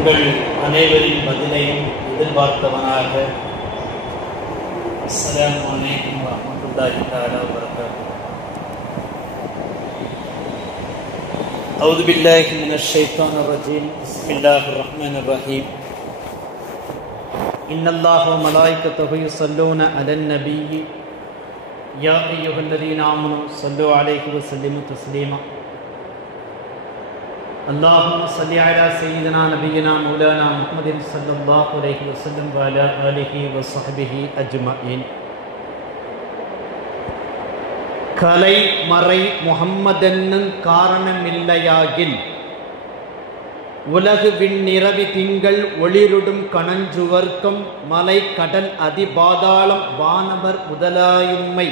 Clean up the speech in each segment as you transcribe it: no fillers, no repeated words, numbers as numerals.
உங்கள் அனைவரின் பதிலையும் எதிர்பார்த்தவனாக. அஸ்ஸலாமு அலைக்கும் வரஹ்மத்துல்லாஹி தஆலா வபரகாத்துஹு. அஊது பில்லாஹி மினஷ் ஷைத்தானிர் ரஜீம். பிஸ்மில்லாஹிர் ரஹ்மானிர் ரஹீம். இன்னல்லாஹ வ மலாயிகத்தஹு யுஸல்லூன அலன் நபிய்யி யா அய்யுஹல்லதீன ஆமனூ ஸல்லூ அலைஹி வ ஸல்லிமு தஸ்லீமா. اللهم صل على سيدنا نبينا مولانا محمد صلى الله عليه وسلم وعلى آله وصحبه أجمعين. கலை மறை முஹம்மதென்னும் காரணமில்லையாகில் உலகு விண்ணிரவி திங்கள் ஒளிருடும் கணஞ்சுவர்க்கம் மலை கடல் அதிபாதாளம் வானவர் முதலாயும்மை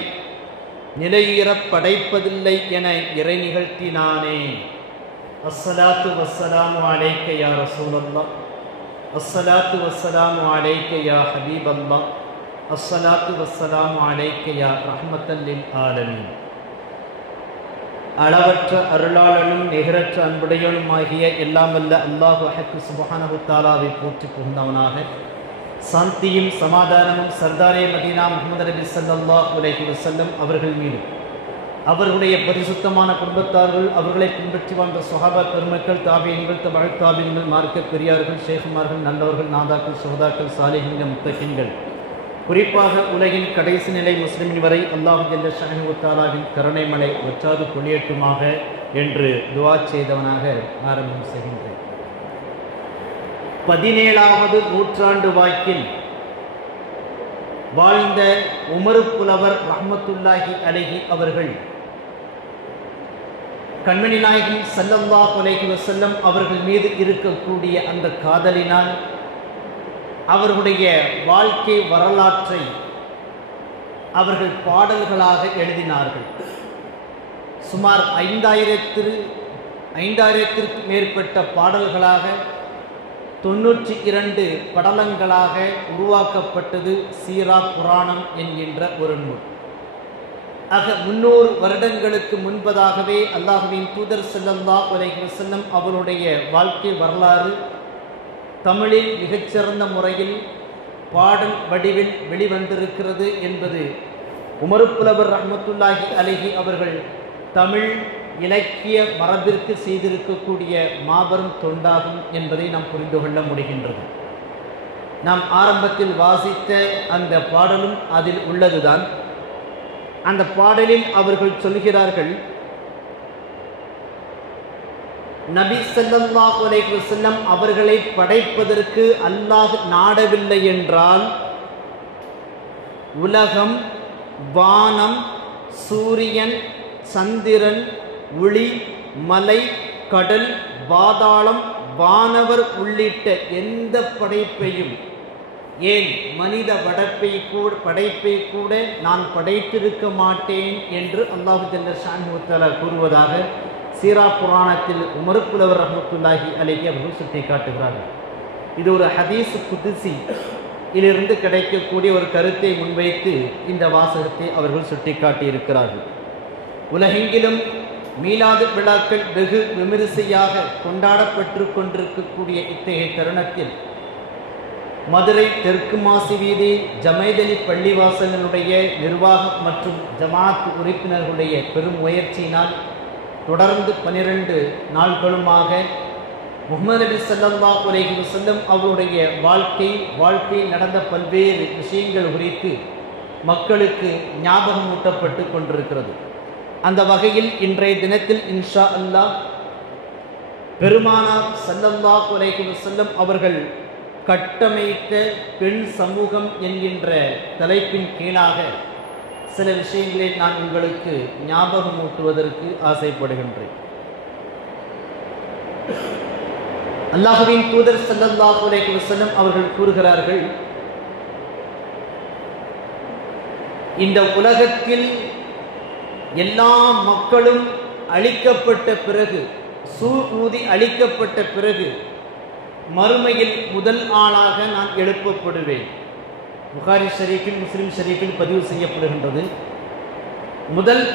நிலையிறப் படைப்பதில்லை என இறை நிகழ்த்தினானே. அஸ்ஸலாத்து வஸ்ஸலாமு அலைக்க யா ரசூலல்லாஹ், அஸ்ஸலாத்து வஸ்ஸலாமு அலைக்க யா ஹபீபல்லாஹ், அஸ்ஸலாத்து வஸ்ஸலாமு அலைக்க யா ரஹ்மத்தல் லில் ஆலமீன். அளவற்ற அருளாளனும் நிகரற்ற அன்புடையனுமாகிய எல்லாம் வல்ல அல்லாஹ் வஹ்து சுப்ஹானஹு தஆலாவை போற்றி புகழ்ந்தவனாக, சாந்தியும் சமாதானமும் சர்தாரே மதீனா முஹம்மது நபி ஸல்லல்லாஹு அலைஹி வஸல்லம் அவர்கள் மீது, அவர்களுடைய பரிசுத்தமான குடும்பத்தார்கள், அவர்களை பின்பற்றி வாழ்ந்த ஸஹாபா பெருமக்கள், தாபியீன்கள், தபஅ தாபியீன்கள், மார்க்க பெரியார்கள், ஷேகுமார்கள், நல்லவர்கள், நாதாக்கள், சுஹதாக்கள், சாலிஹீன்கள், முத்தகீன்கள், குறிப்பாக உலகின் கடைசி நிலை முஸ்லிமின் வரை அல்லாஹ் ஜல்ல ஷஅனுஹு தஆலாவின் கருணை மழை ஒற்றாது பொழியட்டுமாக என்று துஆ செய்தவனாக ஆரம்பம் செய்கின்றேன். 17வது நூற்றாண்டு வாக்கில் வாழ்ந்த உமர் புலவர் ரஹ்மத்துல்லாஹி அலைஹி அவர்கள் கண்மணி நாயகம் ஸல்லல்லாஹு அலைஹி வஸல்லம் அவர்கள் மீது இருக்கக்கூடிய அந்த காதலினால் அவர்களுடைய வாழ்க்கை வரலாற்றை அவர்கள் பாடல்களாக எழுதினார்கள். சுமார் 5000த்திற்கு மேற்பட்ட பாடல்களாக 92 படலங்களாக உருவாக்கப்பட்டது சீரா புராணம் என்கின்ற ஒரு நூல். ஆக 300 வருடங்களுக்கு முன்பதாகவே அல்லாஹ்வின் தூதர் ஸல்லல்லாஹு அலைஹி வஸல்லம் அவருடைய வாழ்க்கை வரலாறு தமிழில் மிகச்சிறந்த முறையில் பாடல் வடிவில் வெளிவந்திருக்கிறது என்பது உமர் புலவர் ரஹ்மத்துல்லாஹி அலைஹி அவர்கள் தமிழ் இலக்கிய மரபிற்கு செய்திருக்கக்கூடிய மாபெரும் தொண்டாகும் என்பதை நாம் புரிந்து கொள்ள முடிகின்றது. நாம் ஆரம்பத்தில் வாசித்த அந்த பாடலும் அதில் உள்ளதுதான். அந்த பாடலில் அவர்கள் சொல்கிறார்கள், நபி ஸல்லல்லாஹு அலைஹி வஸல்லம் அவர்களை படைப்பதற்கு அல்லாஹ் நாடவில்லை என்றால் உலகம், வானம், சூரியன், சந்திரன், ஒளி, மலை, கடல், பாதாளம், வானவர் உள்ளிட்ட எந்த படைப்பையும், ஏன் மனித படைப்பை கூட நான் படைத்திருக்க மாட்டேன் என்று அல்லாஹ் ஜல்ல ஷஅனுஹு தஆலா கூறுவதாக சீரா புராணத்தில் உமர் புலவர் ரஹ்மத்துல்லாஹி அலைஹி அவர்கள் சுட்டி காட்டுகிறார்கள். இது ஒரு ஹதீஸ் குத்ஸி இலிருந்து கிடைக்கக்கூடிய ஒரு கருத்தை முன்வைத்து இந்த வாசகத்தை அவர்கள் சுட்டி காட்டியிருக்கிறார்கள். உலகெங்கிலும் மீலாது விழாக்கள் வெகு விமரிசையாக கொண்டாடப்பட்டு கொண்டிருக்கக்கூடிய இத்தகைய தருணத்தில் மதுரை தெற்கு மாசி வீதி ஜமைதலி பள்ளிவாசலினுடைய நிர்வாகம் மற்றும் ஜமாத் உறுப்பினர்களுடைய பெரும் முயற்சியினால் தொடர்ந்து 12 நாட்களுமாக முஹம்மது நபி ஸல்லல்லாஹு அலைஹி வஸல்லம் அவருடைய வாழ்க்கையில் நடந்த பல்வேறு விஷயங்கள் குறித்து மக்களுக்கு ஞாபகம் ஊட்டப்பட்டு கொண்டிருக்கிறது. அந்த வகையில் இன்றைய தினத்தில் இன்ஷா அல்லாஹ் பெருமானார் ஸல்லல்லாஹு அலைஹி வஸல்லம் அவர்கள் கட்டமைத்த பெண் சமூகம் என்கின்ற தலைப்பின் கீழாக சில விஷயங்களை நான் உங்களுக்கு ஞாபகம் ஊட்டுவதற்கு ஆசைப்படுகின்றேன். அல்லாஹ்வின் தூதர் ஸல்லல்லாஹு அலைஹி வஸல்லம் அவர்கள் கூறுகிறார்கள், இந்த உலகத்தில் எல்லா மக்களும் அழிக்கப்பட்ட பிறகு, சூர் ஊதி அழிக்கப்பட்ட பிறகு மறுமையில் முதல் ஆளாக நான் எழுப்பப்படுவேன். புகாரி ஷரீஃபில், முஸ்லிம் ஷரீஃபில் பதிவு செய்யப்படுகின்றது.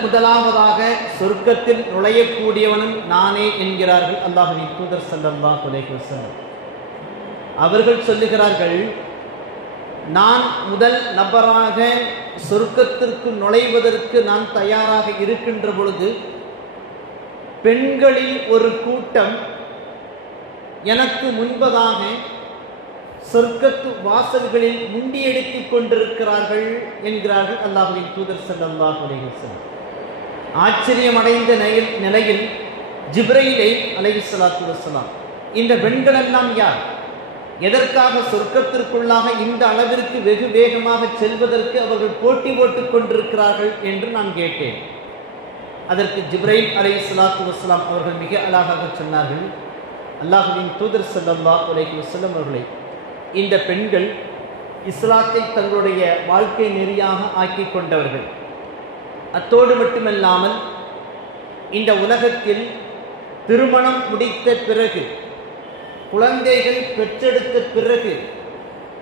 முதலாவதாக சொர்க்கத்தில் நுழையக்கூடியவனும் நானே என்கிறார்கள் அல்லாஹ்வின் தூதர் ஸல்லல்லாஹு அலைஹி வஸல்லம். அவர்கள் சொல்லுகிறார்கள், நான் முதல் நபராக சொர்க்கத்திற்கு நுழைவதற்கு நான் தயாராக இருக்கின்ற பொழுது பெண்களில் ஒரு கூட்டம் எனக்கு முன்பதாக சொர்க்கத்து வாசல்களில் முண்டியெடுத்துக் கொண்டிருக்கிறார்கள் என்கிறார்கள் அல்லாஹ்வின் தூதர் ஸல்லல்லாஹு அலைஹி வஸல்லம். ஆச்சரியமடைந்த நிலையில் ஜிப்ரீல் அலைஹிஸ்ஸலாத்து வஸ்ஸலாம், இந்த பெண்கள் எல்லாம் யார்? எதற்காக சொர்க்கத்திற்குள்ளாக இந்த அளவிற்கு வெகு வேகமாக செல்வதற்கு அவர்கள் போட்டி போட்டுக் கொண்டிருக்கிறார்கள் என்று நான் கேட்டேன். அதற்கு ஜிப்ரீல் அலைஹிஸ்ஸலாத்து வஸ்ஸலாம் அவர்கள் மிக அழகாக சொன்னார்கள், அல்லாஹ்வின் தூதர் ஸல்லல்லாஹு அலைஹி வஸல்லம் அவர்களே, இந்த பெண்கள் இஸ்லாத்தை தங்களுடைய வாழ்க்கை நெறியாக ஆக்கி கொண்டவர்கள். அத்தோடு மட்டுமல்லாமல் இந்த உலகத்தில் திருமணம் முடித்த பிறகு, குழந்தைகள் பெற்றெடுத்த பிறகு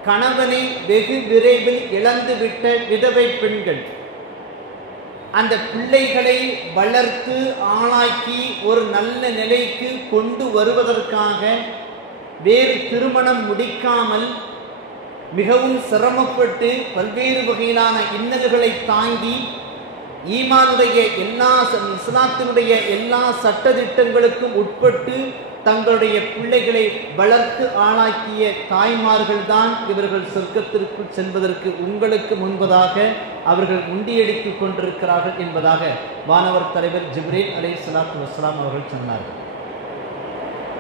கணவனை வெகு விரைவில் இழந்துவிட்ட விதவை பெண்கள் அந்த பிள்ளைகளை வளர்த்து ஆளாக்கி ஒரு நல்ல நிலைக்கு கொண்டு வருவதற்காக வேறு திருமணம் முடிக்காமல் மிகவும் சிரமப்பட்டு பல்வேறு வகையிலான இன்னல்களை தாங்கி ஈமானுடைய இஸ்லாத்தினுடைய எல்லா சட்டதிட்டங்களுக்கும் உட்பட்டு தங்களுடைய பிள்ளைகளை வளர்த்து ஆளாக்கிய தாய்மார்கள் தான் இவர்கள் சொர்க்கத்திற்கு செல்வதற்கு உங்களுக்கு முன்பதாக அவர்கள் முண்டியடித்துக் கொண்டிருக்கிறார்கள் என்பதாக வானவர் தலைவர் ஜிப்ரீல் அலைஹிஸ்ஸலாத்து வஸ்ஸலாம் அவர்கள் சொன்னார்கள்.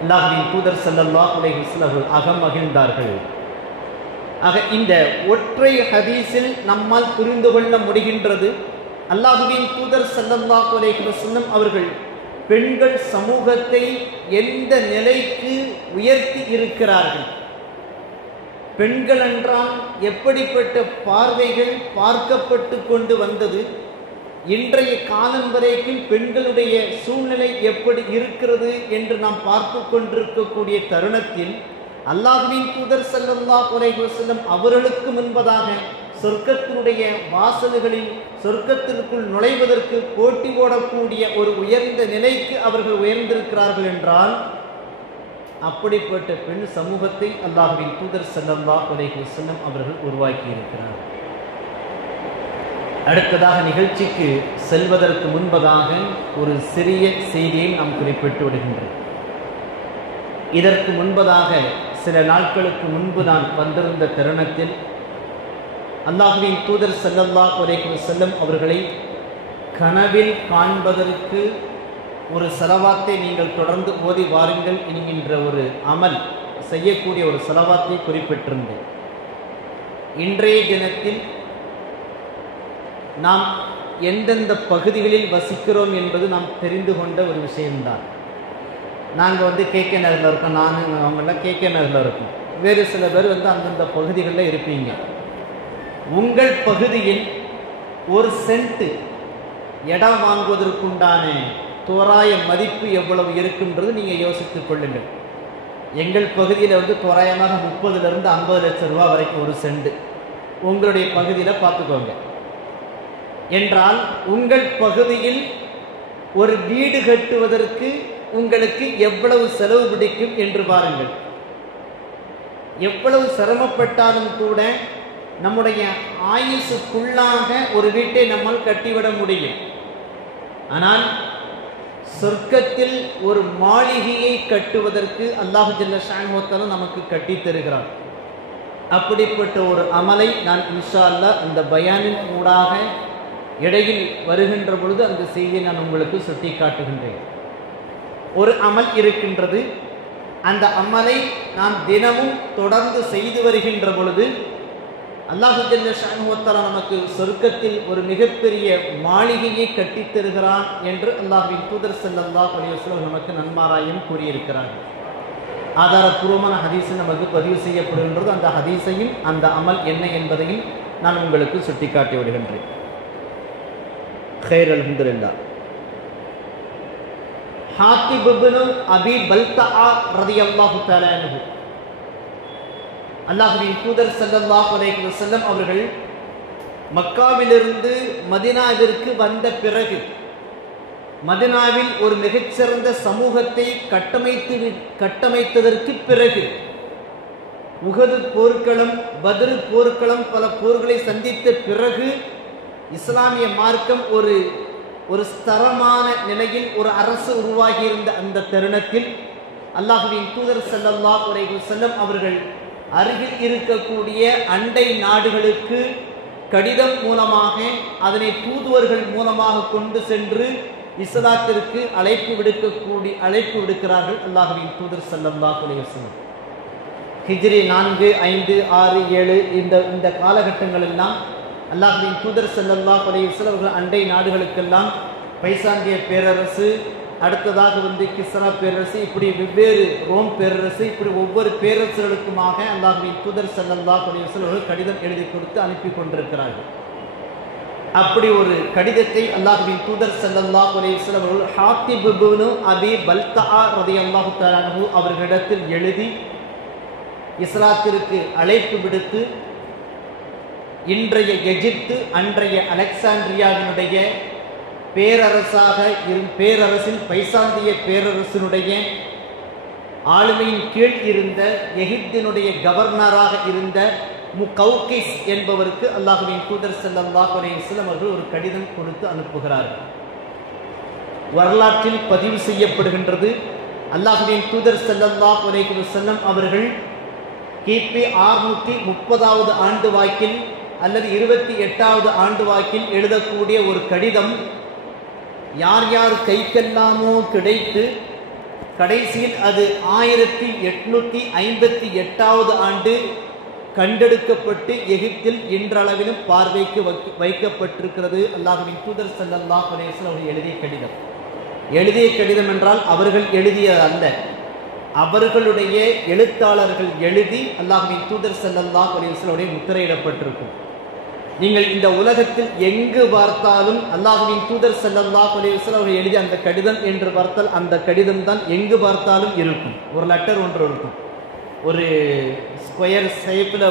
அல்லாஹ்வின் தூதர் ஸல்லல்லாஹு அலைஹி வஸல்லம் அகம் மகிழ்ந்தார்கள். ஆக இந்த ஒற்றை ஹதீஸில் நம்மால் புரிந்து கொள்ள முடிகின்றது, அல்லாஹ்வின் தூதர் ஸல்லல்லாஹு அலைஹி வஸல்லம் அவர்கள் பெண்கள் சமூகத்தை எந்த நிலைக்கு உயர்த்தி இருக்கிறார்கள். பெண்கள் என்றால் எப்படிப்பட்ட பார்வைகள் பார்க்கப்பட்டு கொண்டு வந்தது, இன்றைய காலம் வரைக்கும் பெண்களுடைய சூழ்நிலை எப்படி இருக்கிறது என்று நாம் பார்த்து கொண்டிருக்கக்கூடிய தருணத்தில் அல்லாஹ்வின் தூதர் ஸல்லல்லாஹு அலைஹி வஸல்லம் அவர்களுக்கு முன்பதாக சொர்க்கத்தினுடைய வாசல்களில் சொர்க்கத்திற்குள் நுழைவதற்கு போட்டி போடக்கூடிய ஒரு உயர்ந்த நிலைக்கு அவர்கள் உயர்ந்திருக்கிறார்கள் என்றால் அப்படிப்பட்ட பெண் சமூகத்தை அல்லாஹ்வின் தூதர் ஸல்லல்லாஹு அலைஹி வஸல்லம் அவர்கள் உருவாக்கி இருக்கிறார்கள். அடுத்ததாக நிகழ்ச்சிக்கு செல்வதற்கு முன்பதாக ஒரு சிறிய செய்தியை நாம் குறிப்பிட்டு விடுகின்றோம். இதற்கு முன்பதாக சில நாட்களுக்கு முன்பு நான் வந்திருந்த தருணத்தில் அல்லாஹ்வின் தூதர் ஸல்லல்லாஹு அலைஹி வஸல்லம் அவர்களை கனவில் காண்பதற்கு ஒரு ஸலவாத்தை நீங்கள் தொடர்ந்து ஓதி வாருங்கள் என்கின்ற ஒரு அமல் செய்யக்கூடிய ஒரு ஸலவாத்தை குறிப்பிட்டிருந்தேன். இன்றைய தினத்தில் நாம் எந்தெந்த பகுதிகளில் வசிக்கிறோம் என்பது நாம் தெரிந்து கொண்ட ஒரு விஷயம்தான். நாங்கள் KK நகரில் இருக்கோம், அவங்களாம் KK நகரில் இருக்கோம். வேறு சில பேர் அந்தந்த பகுதிகளில் இருப்பீங்க. உங்கள் பகுதியில் ஒரு சென்ட் இடம் வாங்குவதற்குண்டான தோராய மதிப்பு எவ்வளவு இருக்குன்றது நீங்கள் யோசித்துக் கொள்ளுங்கள். எங்கள் பகுதியில் தோராயமாக 30 to 50 லட்சம் ரூபா வரைக்கும் ஒரு சென்ட். உங்களுடைய பகுதியில் பார்த்துக்கோங்க. என்றால் உங்கள் பகுதியில் ஒரு வீடு கட்டுவதற்கு உங்களுக்கு எவ்வளவு செலவு பிடிக்கும் என்று பாருங்கள். எவ்வளவு சிரமப்பட்டாலும் கூட நம்முடைய ஆயுசுக்குள்ளாக ஒரு வீட்டை நம்மால் கட்டிவிட முடியும். ஆனால் சொர்க்கத்தில் ஒரு மாளிகையை கட்டுவதற்கு அல்லாஹ் ஜல்ல ஷானஹு தஆலா நமக்கு கட்டி தருகிறார். அப்படிப்பட்ட ஒரு அமலை நான் இன்ஷா அல்லாஹ் அந்த பயானின் ஊடாக இடையில் வருகின்ற பொழுது அந்த செய்தியை நான் உங்களுக்கு சுட்டி காட்டுகின்றேன். ஒரு அமல் இருக்கின்றது. அந்த அமலை நாம் தினமும் தொடர்ந்து செய்து வருகின்ற பொழுது அல்லாஹ் ஜல்ல ஷானஹு தஆலா நமக்கு சொர்க்கத்தில் ஒரு மிகப்பெரிய மாளிகையை கட்டித் தருகிறான் என்று அல்லாஹ்வின் தூதர் ஸல்லல்லாஹு அலைஹி வஸல்லம் நமக்கு நன்மாராயம் கூறியிருக்கிறார்கள். ஆதாரபூர்வமான ஹதீஸ் நமக்கு பதிவு செய்யப்படுகின்றது. அந்த ஹதீஸையும் அந்த அமல் என்ன என்பதையும் நான் உங்களுக்கு சுட்டிக்காட்டி விடுகின்றேன். خير الحمد لله. ஹாத்திப் இப்னு அபி பல்தஆ ரலியல்லாஹு தஆலா அன்ஹு, அல்லாஹ்வின் தூதர் ஸல்லல்லாஹு அலைஹி வஸல்லம் அவர்கள் மக்காவிலிருந்து மதீனாவிற்கு வந்த பிறகு மதீனாவில் ஒரு மிகச்சிறந்த சமூகத்தை கட்டமைத்ததற்கு பிறகு உஹது போர்க்களம், பத்ர் போர்க்களம், பல போர்களை சந்தித்த பிறகு இஸ்லாமிய மார்க்கம் ஒரு ஸ்தரமான நிலையில் ஒரு அரசு உருவாகி இருந்த அந்த தருணத்தில் அல்லாஹ்வின் தூதர் ஸல்லல்லாஹு அலைஹி வஸல்லம் அவர்கள் அருகில் இருக்கக்கூடிய அண்டை நாடுகளுக்கு கடிதம் மூலமாக, அதனை தூதுவர்கள் மூலமாக கொண்டு சென்று இஸ்லாத்திற்கு அழைப்பு விடுக்கிறார்கள் அல்லாஹ்வின் தூதர் ஸல்லல்லாஹு அலைஹி வஸல்லம். ஹிஜ்ரி 4, 5, 6, 7 இந்த காலகட்டங்கள் எல்லாம் அல்லாஹ்வின் தூதர் ஸல்லல்லாஹு அலைஹி வஸல்லம் அவர்கள் அண்டை நாடுகளுக்கெல்லாம் பைசாந்திய பேரரசு, அடுத்ததாக கிஸ்ரா பேரரசு, இப்படி வெவ்வேறு ரோம் பேரரசு, இப்படி ஒவ்வொரு பேரரசுகளுக்குமாக அல்லாஹ்வின் தூதர் ஸல்லல்லாஹு அலைஹி வஸல்லம் அவர்கள் கடிதம் எழுதி கொடுத்து அனுப்பி கொண்டிருக்கிறார்கள். அப்படி ஒரு கடிதத்தை அல்லாஹ்வின் தூதர் ஸல்லல்லாஹு அலைஹி வஸல்லம் அவர்கள் ஹாத்திப் இப்னு அபி பல்தஆ ரலியல்லாஹு தஆலா அன்ஹு அவர்களிடத்தில் எழுதி இஸ்லாத்திற்கு அழைப்பு விடுத்து இன்றைய எகிப்து, அன்றைய அலெக்சாண்ட்ரியாவினுடைய பேரரசின் பைசாந்திய பேரரசினுடைய ஆளுமையின் கீழ் இருந்த எகிப்தினுடைய கவர்னராக இருந்த முகௌகிஸ் என்பவருக்கு அல்லாஹ்வின் தூதர் ஸல்லல்லாஹு அலைஹி வஸல்லம் அவர்கள் ஒரு கடிதம் கொடுத்து அனுப்புகிறார்கள். வரலாற்றில் பதிவு செய்யப்படுகின்றது, அல்லாஹ்வின் தூதர் ஸல்லல்லாஹு அலைஹி வஸல்லம் அவர்கள் கிபி 630வது ஆண்டு வாக்கில் அல்லது 28வது ஆண்டு வாக்கில் எழுதக்கூடிய ஒரு கடிதம் யார் யார் கைக்கெல்லாமோ கிடைத்து கடைசியில் அது 1858வது ஆண்டு கண்டெடுக்கப்பட்டு எகிப்தில் இன்றளவிலும் பார்வைக்கு வைக்கப்பட்டிருக்கிறது. அல்லாஹ்வின் தூதர் ஸல்லல்லாஹு அலைஹி வஸல்லம் அவர்கள் எழுதிய கடிதம் என்றால் அவர்கள் எழுதியது அல்ல, அவர்களுடைய எழுத்தாளர்கள் எழுதி அல்லாஹ்வின் தூதர் ஸல்லல்லாஹு அலைஹி வஸல்லம் அவருடைய முத்திரையிடப்பட்டிருக்கும். நீங்கள் இந்த உலகத்தில் எங்கு பார்த்தாலும் அல்லாஹ்வின் தூதர் ஸல்லல்லாஹு அலைஹி வஸல்லம் அவர்கள் எழுதிய அந்த கடிதம் என்று பார்த்தால் அந்த கடிதம் தான் எங்கு பார்த்தாலும் இருக்கும். ஒரு லெட்டர் ஒன்று இருக்கும், ஒரு ஸ்கொயர் ஷேப்பில்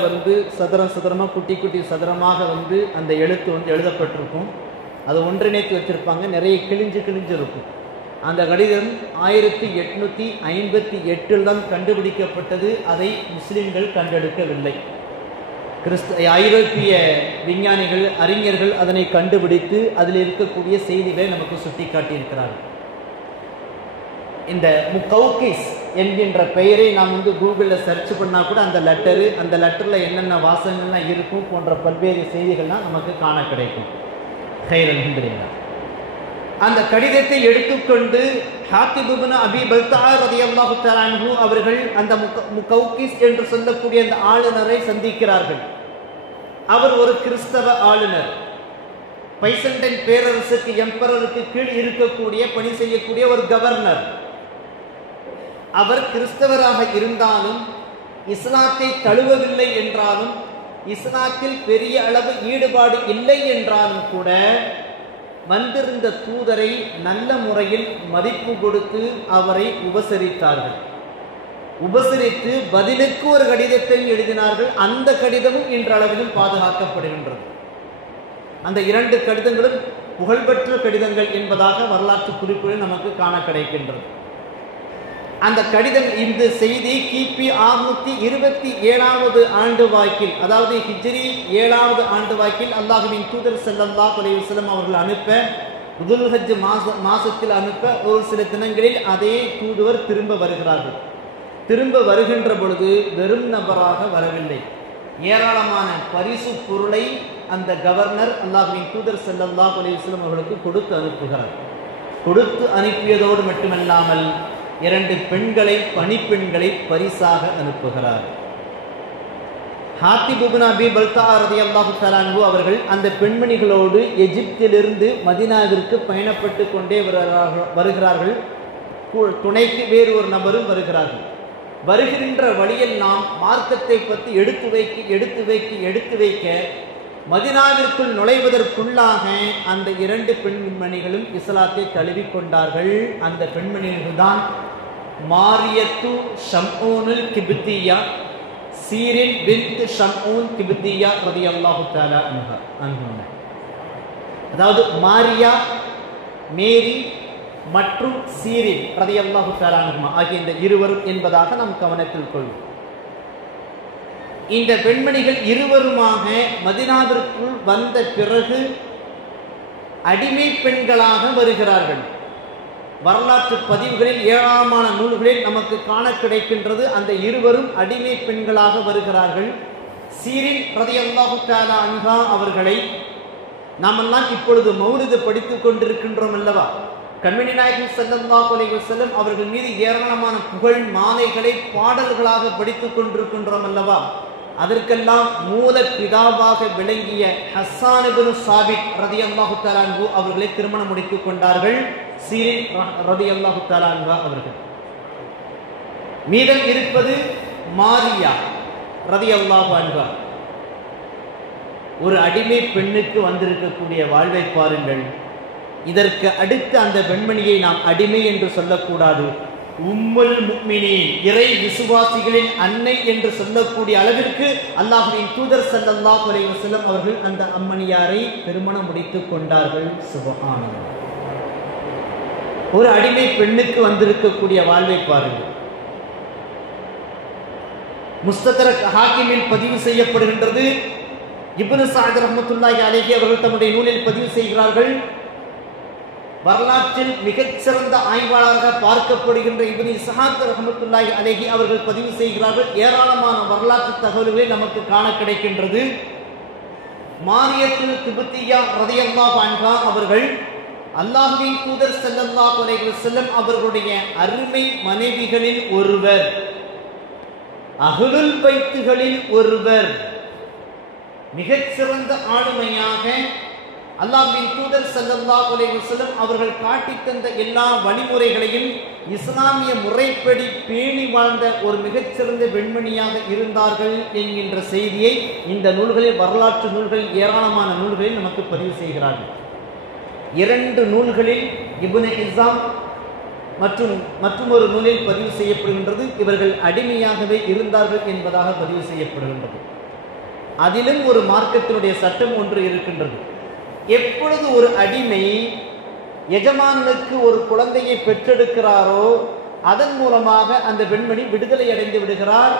சதுரமாக குட்டி சதுரமாக அந்த எழுத்து எழுதப்பட்டிருக்கும். அது ஒன்றிணைத்து வச்சிருப்பாங்க, நிறைய கிழிஞ்சு இருக்கும். அந்த கடிதம் 1858 தான் கண்டுபிடிக்கப்பட்டது. அதை முஸ்லிம்கள் கண்டெடுக்கவில்லை. ஐரோப்பிய விஞ்ஞானிகள், அறிஞர்கள் அதனை கண்டுபிடித்து அதில் இருக்கக்கூடிய செய்திகளை நமக்கு சுட்டி காட்டியிருக்கிறார்கள். இந்த முகௌகிஸ் என்கின்ற பெயரை நாம் கூகுளில் சர்ச் பண்ணால் கூட அந்த லெட்டரில் என்னென்ன வாசகங்கள்லாம் இருக்கும் போன்ற பல்வேறு செய்திகள்லாம் நமக்கு காண கிடைக்கும். அல்ஹம்துலில்லாஹ். அந்த கடிதத்தை எடுத்துக்கொண்டு ஹாத்திப் இப்னு அபி பல்தஆ ரலியல்லாஹு தஆலா அன்ஹு அவர்கள் அந்த முகௌகிஸ் என்று சொல்லக்கூடிய அந்த ஆளுநரை சந்திக்கிறார்கள். அவர் ஒரு கிறிஸ்தவ ஆளுநர், பைசண்டைன் பேரரசுக்கு எம்பரருக்கு கீழ் இருக்கக்கூடிய பணி செய்யக்கூடிய ஒரு கவர்னர். அவர் கிறிஸ்தவராக இருந்தாலும் இஸ்லாத்தை தழுவவில்லை என்றாலும் இஸ்லாத்தில் பெரிய அளவு ஈடுபாடு இல்லை என்றாலும் கூட வந்திருந்த தூதரை நல்ல முறையில் மதிப்பு கொடுத்து அவரை உபசரித்தார்கள். உபசரித்து பதிலுக்கு ஒரு கடிதத்தை எழுதினார்கள். அந்த கடிதமும் இன்றளவிலும் பாதுகாக்கப்படுகின்றது. அந்த 2 கடிதங்களும் புகழ்பெற்ற கடிதங்கள் என்பதாக வரலாற்று குறிப்புகள் நமக்கு காண கிடைக்கின்றது. அந்த கடிதம், இந்த செய்தி கிபி 627வது ஆண்டு வாக்கில், அதாவது ஹிஜ்ரி 7வது ஆண்டு வாக்கில் அல்லாஹ்வின் தூதர் ஸல்லல்லாஹு அலைஹி வஸல்லம் அவர்கள் அனுப்ப, துல்ஹஜ் மாசத்தில் அனுப்ப ஒரு சில தினங்களில் அதே தூதுவர் திரும்ப வருகிறார்கள். திரும்ப வருகின்ற பொழுது வெறும் நபராக வரவில்லை, ஏராளமான பரிசு பொருளை அந்த கவர்னர் அல்லாஹ்வின் தூதர் ஸல்லல்லாஹு அலைஹி வஸல்லம் அவர்களுக்கு கொடுத்து அனுப்புகிறார். கொடுத்து அனுப்பியதோடு மட்டுமல்லாமல் 2 பெண்களை, பணிப்பெண்களை பரிசாக அனுப்புகிறார். ஹாத்திப் இப்னு அபி பல்தஆ ரலியல்லாஹு தஆலா அன்ஹு அவர்கள் அந்த பெண்மணிகளோடு எகிப்திலிருந்து மதீனாவிற்கு பயணப்பட்டு கொண்டே வருகிறார்கள். துணைக்கு வேறு ஒரு நபரும் வருகிறார்கள். வருகின்ற வழியெல்லாம் மார்க்கத்தை பற்றி எடுத்து வைக்க மதீனாவிற்குள் நுழைவதற்குள்ளாக அந்த 2 பெண்மணிகளும் இஸ்லாத்தை தழுவிக்கொண்டார்கள். அந்த பெண்மணிகள் தான் மாரியத்து ஷம்ஊனுல் கிப்தியா, சீரின் பின்த் ஷம்ஊன் கிப்தியா ரலியல்லாஹு தஆலா அன்ஹா. அதாவது மாரியா, மேரி மற்றும் சீரின் ரலியல்லாஹு தஆலா அன்ஹுமா ஆகிய இந்த இருவரும் என்பதாக நாம் கவனத்தில் கொள்வோம். இந்த பெண்மணிகள் இருவருமாக மதீனாவிற்குள் வந்த பிறகு அடிமை பெண்களாக வருகிறார்கள். வரலாற்று பதிவுகளில் ஏராளமான நூல்களில் நமக்கு காண கிடைக்கின்றது. அந்த இருவரும் அடிமை பெண்களாக வருகிறார்கள். சீரின் ரலியல்லாஹு தஆலா அன்ஹா அவர்களை நாமெல்லாம் இப்பொழுது மௌலிது படித்துக் கொண்டிருக்கின்றோம் அல்லவா? கண்மணி நாயகம் ஸல்லல்லாஹு அலைஹி வஸல்லம் அவர்கள் மீது ஏராளமான புகழ் மாலைகளை பாடல்களாக படித்துக் கொண்டிருக்கின்றோம் அல்லவா? அதற்கெல்லாம் மூல பிதாவாக விளங்கிய ஹஸ்ஸான் இப்னு சாபித் ரலியல்லாஹு தஆலா அன்ஹு அவர்களை திருமணம் முடித்துக் கொண்டார்கள். சீரின் ரலியல்லாஹு தஆலா அன்ஹா அவர்கள். மீதம் இருப்பது மாரியா ரலியல்லாஹு அன்ஹா. ஒரு அடிமை பெண்ணுக்கு வந்திருக்கக்கூடிய வாழ்வை பாருங்கள். இதற்கு அடுத்து அந்த பெண்மணியை நாம் அடிமை என்று சொல்லக்கூடாது, உம்முல் முஃமினீன், இறை விசுவாசிகளின் அன்னை என்று சொல்லக்கூடிய அளவிற்கு அல்லாஹ்வின் தூதர் ஸல்லல்லாஹு அலைஹி வஸல்லம் அவர்கள் அந்த அம்மணியாரை திருமணம் முடித்துக் கொண்டார்கள். சுப்ஹானல்லாஹ். ஒரு அடிமை பெண்ணுக்கு வந்திருக்கக்கூடிய வாழ்வை பாருங்கள். முஸ்தத்ரக் ஹாக்கிமில் பதிவு செய்யப்படுகின்றது. இப்னு சஅத் ரஹ்மத்துல்லாஹி அலைஹி அவர்கள் தம்முடைய நூலில் பதிவு செய்கிறார்கள். வரலாற்றில் மிகச்சிறந்த ஆய்வாளராக பார்க்கப்படுகின்ற இப்னு இஸ்ஹாக் ரஹ்மத்துல்லாஹி அலைஹி அவர்கள் பதிவு செய்கிறார்கள். ஏராளமான வரலாற்று தகவல்களை நமக்கு காண கிடைக்கின்றது. மாரியத்துல் கிப்தியா ரலியல்லாஹு அன்ஹா அவர்கள் அல்லாஹ்வின் தூதர் ஸல்லல்லாஹு அலைஹி வஸல்லம் அவர்களுடைய அருமை மனைவிகளில் ஒருவர், அஹ்லுல் பைத்துகளில் ஒருவர். மிகச்சிறந்த ஆளுமையாக அல்லாஹ்வின் தூதர் ஸல்லல்லாஹு அலைஹி வஸல்லம் அவர்கள் காட்டித் தந்த எல்லா வழிமுறைகளையும் இஸ்லாமிய முறைப்படி பேணி வாழ்ந்த ஒரு மிகச்சிறந்த பெண்மணியாக இருந்தார்கள் என்கின்ற செய்தியை இந்த நூல்களில், வரலாற்று நூல்களில், ஏராளமான நூல்களில் நமக்கு பதிவு செய்கிறார்கள். 2 நூல்களில் இப்னு ஹிஸாம் மற்றும் ஒரு நூலில் பதிவு செய்யப்படுகின்றது. இவர்கள் அடிமையாகவே இருந்தார்கள் என்பதாக பதிவு செய்யப்படுகின்றது. அதிலும் ஒரு மார்க்கத்தினுடைய சட்டம் ஒன்று இருக்கின்றது. எப்பொழுது ஒரு அடிமை எஜமானுக்கு ஒரு குழந்தையை பெற்றெடுக்கிறாரோ அதன் மூலமாக அந்த பெண்மணி விடுதலை அடைந்து விடுகிறார்,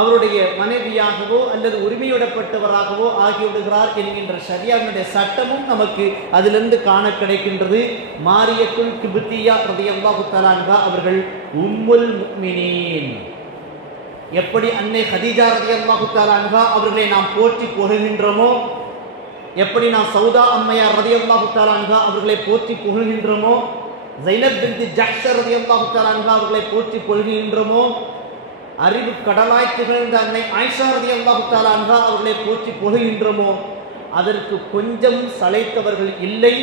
அவருடைய மனைவியாகவோ அல்லது உரிமையிடப்பட்டவராகவோ ஆகிவிடுகிறார் என்கின்ற ஷரியாவினுடைய சட்டமும் நமக்கு அதிலிருந்து காண கிடைக்கின்றது. மாரியத்துல் கிப்தியா ரலியல்லாஹு தஆலா அன்ஹா அவர்கள் உம்முல் முஃமினீன். எப்படி அன்னை ஹதீஜா ரலியல்லாஹு தஆலா அன்ஹா அவர்களை நாம் போற்றி புகழ்கின்றோமோ, எப்படி நாம் சௌதா அம்மையார் ரலியல்லாஹு தஆலா அன்ஹா அவர்களை போற்றி புகழ்கின்றோமோ, ஸைனப் பின்த் ஜஹ்ஷ் ரலியல்லாஹு தஆலா அன்ஹா அவர்களை போற்றி புகழ்கின்றோமோ, அறிவு கடலாய் திகழ்ந்த அன்னை ஆயிஷா ரலியல்லாஹு தஆலா அன்ஹா அவர்களை போற்றி புகழ்கின்றோமோ, அதற்கு கொஞ்சம் சளைத்தவர்கள் இல்லை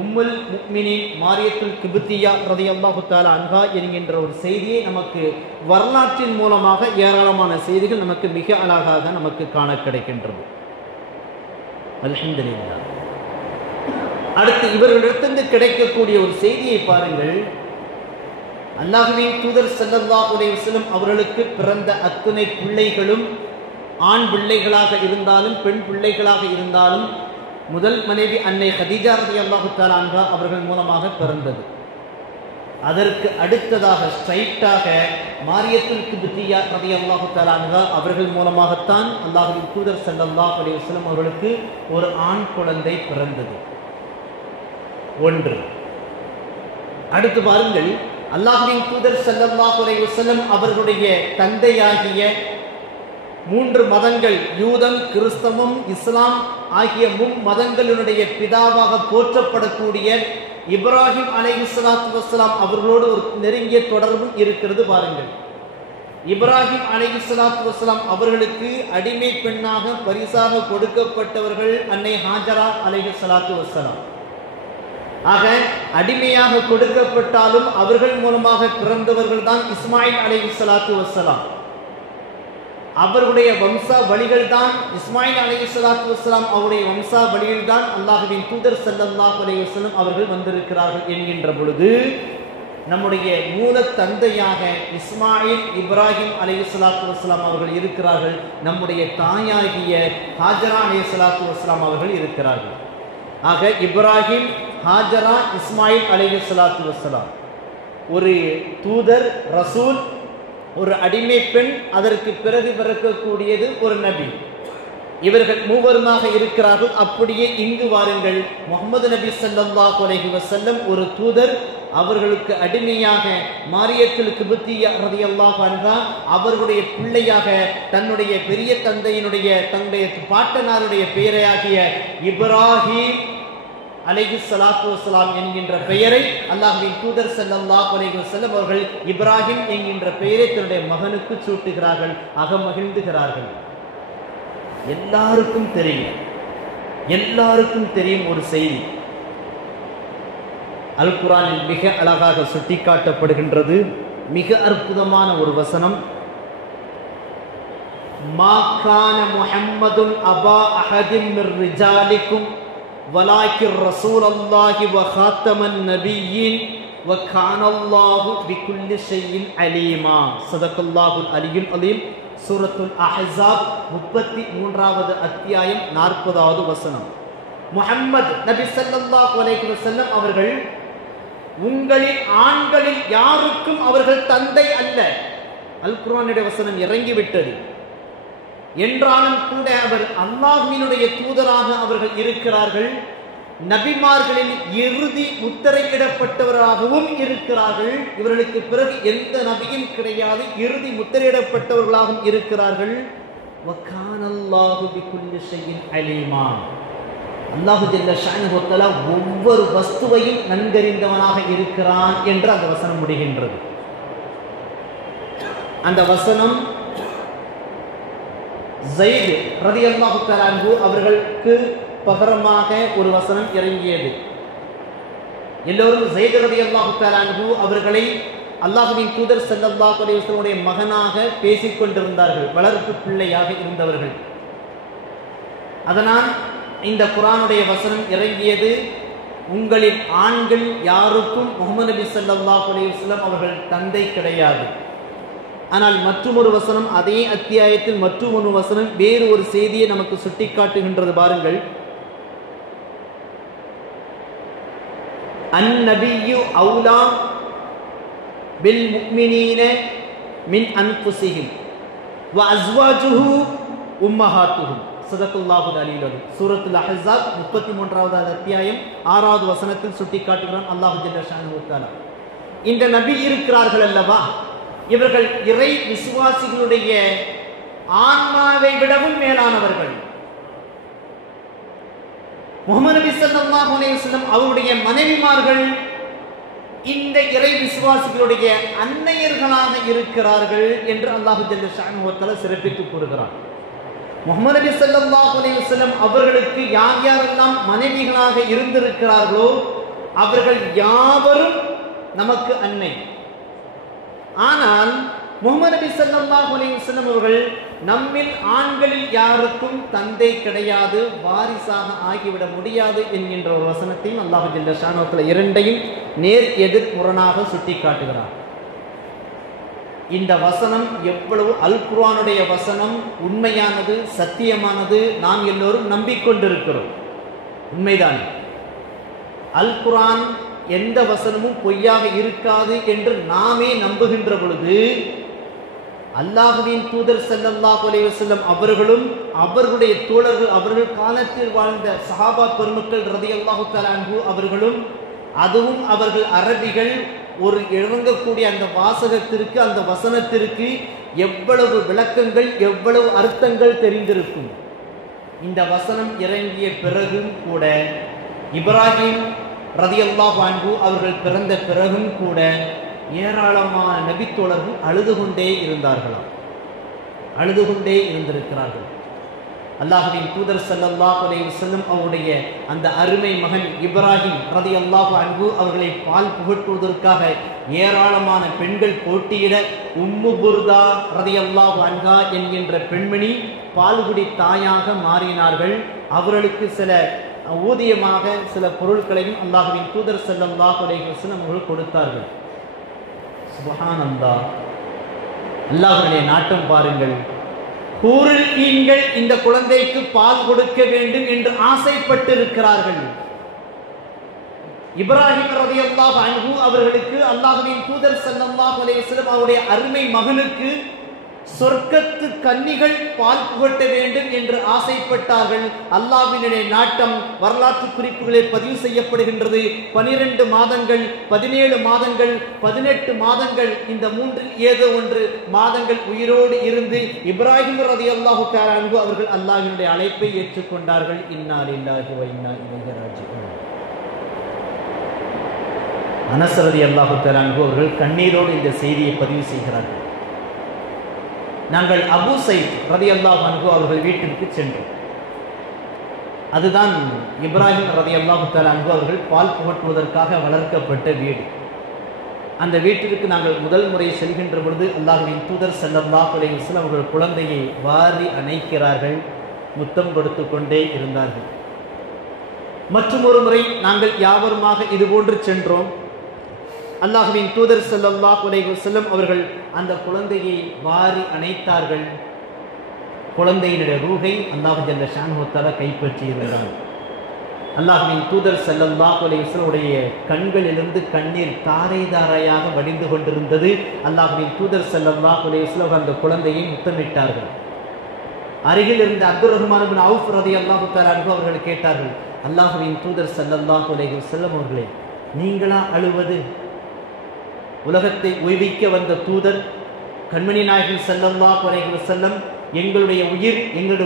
உம்முல் முஃமினீன் மாரியத்துல் கிப்தியா ரலியல்லாஹு தஆலா அன்ஹா என்கின்ற ஒரு செய்தியை நமக்கு வரலாற்றின் மூலமாக ஏராளமான செய்திகள் நமக்கு மிக அழகாக நமக்கு காண கிடைக்கின்றது. அல்ஹம்துலில்லாஹ். அடுத்து இவர்களிடத்திலிருந்து கிடைக்கக்கூடிய ஒரு செய்தியை பாருங்கள். அல்லாஹ்வின் தூதர் ஸல்லல்லாஹு அலைஹி வஸல்லம் அவர்களுக்கு பிறந்த அத்தனை பிள்ளைகளும் ஆண் பிள்ளைகளாக இருந்தாலும் பெண் பிள்ளைகளாக இருந்தாலும் முதல் மனைவி அன்னை ஹதீஜா ரலியல்லாஹு தஆலா அன்ஹா அவர்கள் மூலமாக பிறந்தது. அதற்கு அடுத்ததாக ஸ்ட்ரைட்டாக மாரியத்துல் கிப்தியா ரலியல்லாஹு தஆலா அன்ஹா அவர்கள் மூலமாகத்தான் அல்லாஹ்வின் தூதர் ஸல்லல்லாஹு அலைஹி வஸல்லம் அவர்களுக்கு ஒரு ஆண் குழந்தை பிறந்தது. ஒன்று. அடுத்து பாருங்கள், அல்லாஹ்வின் தூதர் ஸல்லல்லாஹு அலைஹி வஸல்லம் அவர்களுடைய தந்தையாகிய 3 மதங்கள், யூதம், கிறிஸ்தவம், இஸ்லாம் ஆகிய மதங்களினுடைய பிதாவாக போற்றப்படக்கூடிய இப்ராஹிம் அலைஹிஸ்ஸலாத்து வஸ்ஸலாம் அவர்களோடு ஒரு நெருங்கிய தொடர்பும் இருக்கிறது. பாருங்கள், இப்ராஹிம் அலைஹிஸ்ஸலாத்து வஸ்ஸலாம் அவர்களுக்கு அடிமை பெண்ணாக பரிசாக கொடுக்கப்பட்டவர்கள் அன்னை ஹாஜரா அலைஹிஸ்ஸலாத்து வஸ்ஸலாம். ஆக அடிமையாக கொடுக்கப்பட்டாலும் அவர்கள் மூலமாக பிறந்தவர்கள் தான் இஸ்மாயில் அலைஹிஸ்ஸலாத்து வஸ்ஸலாம். அவருடைய வம்சா வழிகள் தான் இஸ்மாயில் அலைஹிஸ்ஸலாத்து வஸ்ஸலாம் அவருடைய வம்சா வழியில் தான் அல்லாஹ்வின் தூதர் ஸல்லல்லாஹு அலைஹி வஸல்லம் அவர்கள் வந்திருக்கிறார்கள் என்கின்ற பொழுது நம்முடைய மூல தந்தையாக இஸ்மாயில் இப்ராஹிம் அலைஹிஸ்ஸலாத்து வஸ்ஸலாம் அவர்கள் இருக்கிறார்கள். நம்முடைய தாயாகிய ஹாஜரா அலைஹிஸ்ஸலாத்து வஸ்ஸலாம் அவர்கள் இருக்கிறார்கள். ஆக இப்ராஹிம், ஹாஜரா, இஸ்மாயில் அலைஹிஸ்ஸலாத்து வஸ்ஸலாம் ஒரு தூதர், ரசூல், ஒரு அடிமை பெண், அதற்கு பிறகு பிறக்கக்கூடியது ஒரு நபி. இவர்கள் மூவருமாக இருக்கிறார்கள். அப்படியே இங்கு வாருங்கள், முஹம்மது நபி ஸல்லல்லாஹு அலைஹி வஸல்லம் ஒரு தூதர், அவர்களுக்கு அடிமையாக மாரியத்துல் கிப்திய்யா ரலியல்லாஹு அன்ஹா அவர்களுடைய பிள்ளையாக தன்னுடைய பெரிய தந்தையினுடைய தன்னுடைய பாட்டனாருடைய பெயரையாகிய இப்ராஹிம் அலைஹி ஸலாத்து வஸலாம் என்கின்ற பெயரை அல்லாஹ்வின் தூதர் ஸல்லல்லாஹு அலைஹி வஸல்லம் அவர்கள் இப்ராஹிம் என்கின்ற பெயரை தன்னுடைய மகனுக்கு சூட்டுகிறார்கள், அகமகிழ்ந்துகிறார்கள். எல்லாருக்கும் தெரியும் ஒரு செய்தி. அல் குர்ஆனில் மிக அழகாக சுட்டிக்காட்டப்படுகின்றது. மிக அற்புதமான ஒரு வசனம். மா கான முஹம்மதுன் அபா அஹதின் மிர் ரிஜாலிக்கும் வலாக்கிர் ரசூலல்லாஹி வ காத்தமன் நபியீன் வ கானல்லாஹு பிகுல்லி ஷைஇன் அலீமா. ஸதகல்லாஹுல் அலியுல் அலீம். சூரத்துல் அஹ்ஸாப் 33வது அத்தியாயம் 40வது வசனம். முஹம்மது நபி ஸல்லல்லாஹு அலைஹி வஸல்லம் அவர்கள் உங்களில் ஆண்களில் யாருக்கும் அவர்கள் தந்தை அல்ல. அல் குர்ஆனுடைய வசனம் இறங்கிவிட்டது. என்றாலும் கூட அவர் அல்லாஹ்வினுடைய தூதராக அவர்கள் இருக்கிறார்கள். நபிமார்களில் இறுதி முத்திரையிடப்பட்டவராகவும் இருக்கிறார்கள். இவர்களுக்கு பிறகு எந்த நபியும் கிடையாது. இறுதி முத்திரையிடப்பட்டவர்களாகவும் இருக்கிறார்கள். வகானல்லாஹு பிகுல்லி ஷைஇன் அலீமா. அல்லாஹு ஜல்ல ஷானுஹு வ தஆலா ஒவ்வொரு வஸ்துவையும் நன்கறிந்தவனாக இருக்கிறான் என்று அந்த வசனம் முடிகின்றது. அந்த வசனம் ஸைத் ரலியல்லாஹு தஆலா அன்ஹு அவர்களுக்கு பகரமாக ஒரு வசனம் இறங்கியது. எல்லோரும் ஸைத் ரலியல்லாஹு தஆலா அன்ஹு அவர்களை அல்லாஹ்வின் தூதர் ஸல்லல்லாஹு அலைஹி வஸல்லம் மகனாக பேசிக் கொண்டிருந்தார்கள், வளர்ப்பு பிள்ளையாக இருந்தவர்கள். அதனால் இந்த குர்ஆனுடைய வசனம் இறங்கியது. உங்களின் ஆண்கள் யாருக்கும் முஹம்மது நபி ஸல்லல்லாஹு அலைஹி வஸல்லம் அவர்கள் தந்தை கிடையாது. ஆனால் மற்றொரு வசனம், அதே அத்தியாயத்தில் மற்றொரு வசனம் வேறு ஒரு செய்தியை நமக்கு சுட்டிக்காட்டுகின்றது. பாருங்கள். அந்நபியு அவுலா பில் முஃமினீன மின் அன்ஃபுஸிஹிம் வ அஸ்வாஜுஹு உம்மஹாத்துஹும். ஸதகல்லாஹுல் அலியுல் அலீம். சூரத்துல் அஹ்ஸாப் 33வது அத்தியாயம் 6வது வசனத்தில் சுட்டிக்காட்டுகிறான் அல்லாஹ் ஜல்ல ஷானுஹு வ தஆலா. இந்த நபி இருக்கிறார்கள் அல்லவா, இவர்கள் இறை விசுவாசிகளுடைய ஆன்மாவை விடவும் மேலானவர்கள். முஹம்மது நபி ஸல்லல்லாஹு அலைஹி வஸல்லம் அவருடைய மனைவிமார்கள் இந்த இறை விசுவாசிகளுடைய அன்னையர்களாக இருக்கிறார்கள் என்று அல்லாஹ் ஜல்ல ஷானுஹு வ தஆலா சிறப்பித்து கூறுகிறார். முஹம்மது நபி ஸல்லல்லாஹு அலைஹி வஸல்லம் அவர்களுக்கு யார் யாரெல்லாம் மனைவிகளாக இருந்திருக்கிறார்களோ அவர்கள் யாவரும் நமக்கு அன்னை. ஆனால் முஹம்மது நபி ஸல்லல்லாஹு அலைஹி வஸல்லம் அவர்கள் நம்மில் ஆண்களில் யாருக்கும் தந்தை கிடையாது, வாரிசாக ஆகிவிட முடியாது என்கின்ற ஒரு வசனத்தையும் அல்லாஹ் ஜல்ல ஷானுஹு வ தஆலா இரண்டையும் நேர் எதிர் முரணாக சுட்டிக்காட்டுகிறார். இந்த வசனம் எவ்வளவு அல் குர்ஆனுடைய வசனம் உண்மையானது, சத்தியமானது, நாம் எல்லோரும் நம்பிக்கொண்டிருக்கிறோம். உண்மைதான். அல் குர்ஆன் எந்த வசனமும் பொய்யாக இருக்காது என்று நாமே நம்புகின்ற பொழுது அல்லாஹ்வின் தூதர் ஸல்லல்லாஹு அலைஹி வஸல்லம் அவர்களும் அவர்களுடைய தோழர்கள், அவர்கள் காலத்தில் வாழ்ந்த சஹாபா பெருமக்கள் ரலியல்லாஹு தஆலா அன்ஹு அவர்களும், அதுவும் அவர்கள் அரபிகள், ஒரு இறங்கக்கூடிய அந்த வாசகத்திற்கு, அந்த வசனத்திற்கு எவ்வளவு விளக்கங்கள், எவ்வளவு அர்த்தங்கள் தெரிந்திருக்கும். இந்த வசனம் இறங்கிய பிறகும் கூட, இப்ராஹிம் ரலியல்லாஹு அன்ஹு அவர்கள் பிறந்த பிறகும் கூட ஏராளமான நபித்தோழர்கள் அழுது கொண்டே இருந்தார்களாம், அழுது கொண்டே இருந்திருக்கிறார்கள். அல்லாஹ்வின் தூதர் ஸல்லல்லாஹு அலைஹி வஸல்லம் அவருடைய அந்த அருமை மகன் இப்ராஹிம் ரலியல்லாஹு அன்ஹு அவர்களை பால் புகட்டுவதற்காக ஏராளமான பெண்கள் போட்டியிட உம்மு புர்தா ரலியல்லாஹு அன்ஹா என்கின்ற பெண்மணி பால்குடி தாயாக மாறினார்கள். அவர்களுக்கு சில ஊதியமாக சில பொருட்களையும் அல்லாஹ்வின் தூதர் ஸல்லல்லாஹு அலைஹி வஸல்லம் அவர்கள் கொடுத்தார்கள். சுப்ஹானல்லாஹ், அல்லாஹ்வுடைய நாட்டம் பாருங்கள். ஹூருல் ஈன்கள் இந்த குழந்தைக்கு பால் கொடுக்க வேண்டும் என்று ஆசைப்பட்டிருக்கிறார்கள். இப்ராஹிம் ரலியல்லாஹு அன்ஹு அவர்களுக்கு அல்லாஹ்வின் தூதர் ஸல்லல்லாஹு அலைஹி வஸல்லம் அவருடைய அருமை மகனுக்கு சொர்க்கத்து கன்னிகள் பால் புகட்ட வேண்டும் என்று ஆசைப்பட்டார்கள். அல்லாஹ்வினுடைய நாட்டம் வரலாற்று குறிப்புகளில் பதிவு செய்யப்படுகின்றது. 12 மாதங்கள், 17 மாதங்கள், 18 மாதங்கள், இந்த மூன்றில் ஏதோ ஒன்று மாதங்கள் உயிரோடு இருந்து இப்ராஹிம் ரலியல்லாஹு தஆலா அன்ஹு அவர்கள் அல்லாஹ்வினுடைய அழைப்பை ஏற்றுக்கொண்டார்கள். இன்னா லில்லாஹி வ இன்னா இலைஹி ராஜிஊன். அனஸ் ரலியல்லாஹு தஆலா அன்ஹு அவர்கள் கண்ணீரோடு இந்த செய்தியை பதிவு செய்கிறார்கள். நாங்கள் அபூ சைத் ரலியல்லாஹு அன்ஹு அவர்கள் வீட்டிற்கு சென்றோம். அதுதான் இப்ராஹிம் ரலியல்லாஹு தஆலா அன்ஹு அவர்கள் பால் புகட்டுவதற்காக வளர்க்கப்பட்ட வீடு. அந்த வீட்டிற்கு நாங்கள் முதல் முறை செல்கின்ற பொழுது அல்லாஹ்வின் தூதர் ஸல்லல்லாஹு அலைஹி வஸல்லம் அவர்கள் குழந்தையை வாரி அணைக்கிறார்கள், முத்தம் கொடுத்து கொண்டே இருந்தார்கள். மற்றும் ஒரு முறை நாங்கள் யாவருமாக இதுபோன்று சென்றோம். அல்லாஹ்வின் தூதர் ஸல்லல்லாஹு அலைஹி வஸல்லம் அவர்கள் அந்த குழந்தையை வாரி அணைத்தார்கள். குழந்தையினுடைய ரூஹை அல்லாஹ் ஜல்ல ஷானுஹு தஆலா கைப்பற்றி இருந்தார். அல்லாஹ்வின் தூதர் ஸல்லல்லாஹு அலைஹி வஸல்லம் உடைய கண்களிலிருந்து கண்ணீர் தாரை தாரையாக வடிந்து கொண்டிருந்தது. அல்லாஹ்வின் தூதர் ஸல்லல்லாஹு அலைஹி வஸல்லம் அந்த குழந்தையை முத்தமிட்டார்கள். அருகில் இருந்த அப்துர் ரஹ்மான் இப்னு அவுஃப் ரலியல்லாஹு தஆலா அன்ஹு அவர்கள் கேட்டார்கள், அல்லாஹ்வின் தூதர் ஸல்லல்லாஹு அலைஹி வஸல்லம் அவர்களே, நீங்களா அழுவது? உலகத்தை உய்விக்க வந்த தூதர் கண்மணி நாயகி ஸல்லல்லாஹு அலைஹி வஸல்லம் எங்களுடைய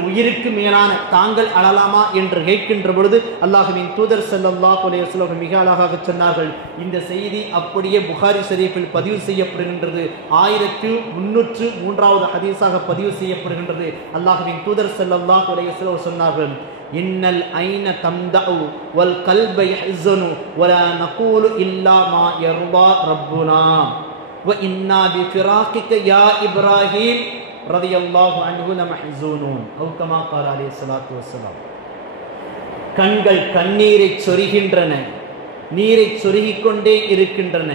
உயிருக்கு மேலான தாங்கள் அழலாமா என்று கேட்கின்ற பொழுது அல்லாஹ்வின் தூதர் ஸல்லல்லாஹு அலைஹி வஸல்லம் மிக அழகாக சொன்னார்கள். இந்த செய்தி அப்படியே புகாரி ஷரீஃபில் பதிவு செய்யப்படுகின்றது. 1303வது ஹதீஸாக பதிவு செய்யப்படுகின்றது. அல்லாஹ்வின் தூதர் ஸல்லல்லாஹு அலைஹி வஸல்லம் சொன்னார்கள், இன்னல் ஐன தம்தஉ வல் கல்ப யஹ்ஸனு வலா நகூலு இல்லா மா யர்தா ரப்புனா வ இன்னா பிஃபிராகிக யா இப்ராஹீம் ரலியல்லாஹு அன்ஹு லமஹ்ஸூனூன் அவ் கமா கால அலைஹிஸ்ஸலாத்து வஸ்ஸலாம். கண்கள் கண்ணீரை சொரிகின்றன, நீரை சொருகிக் கொண்டே இருக்கின்றன.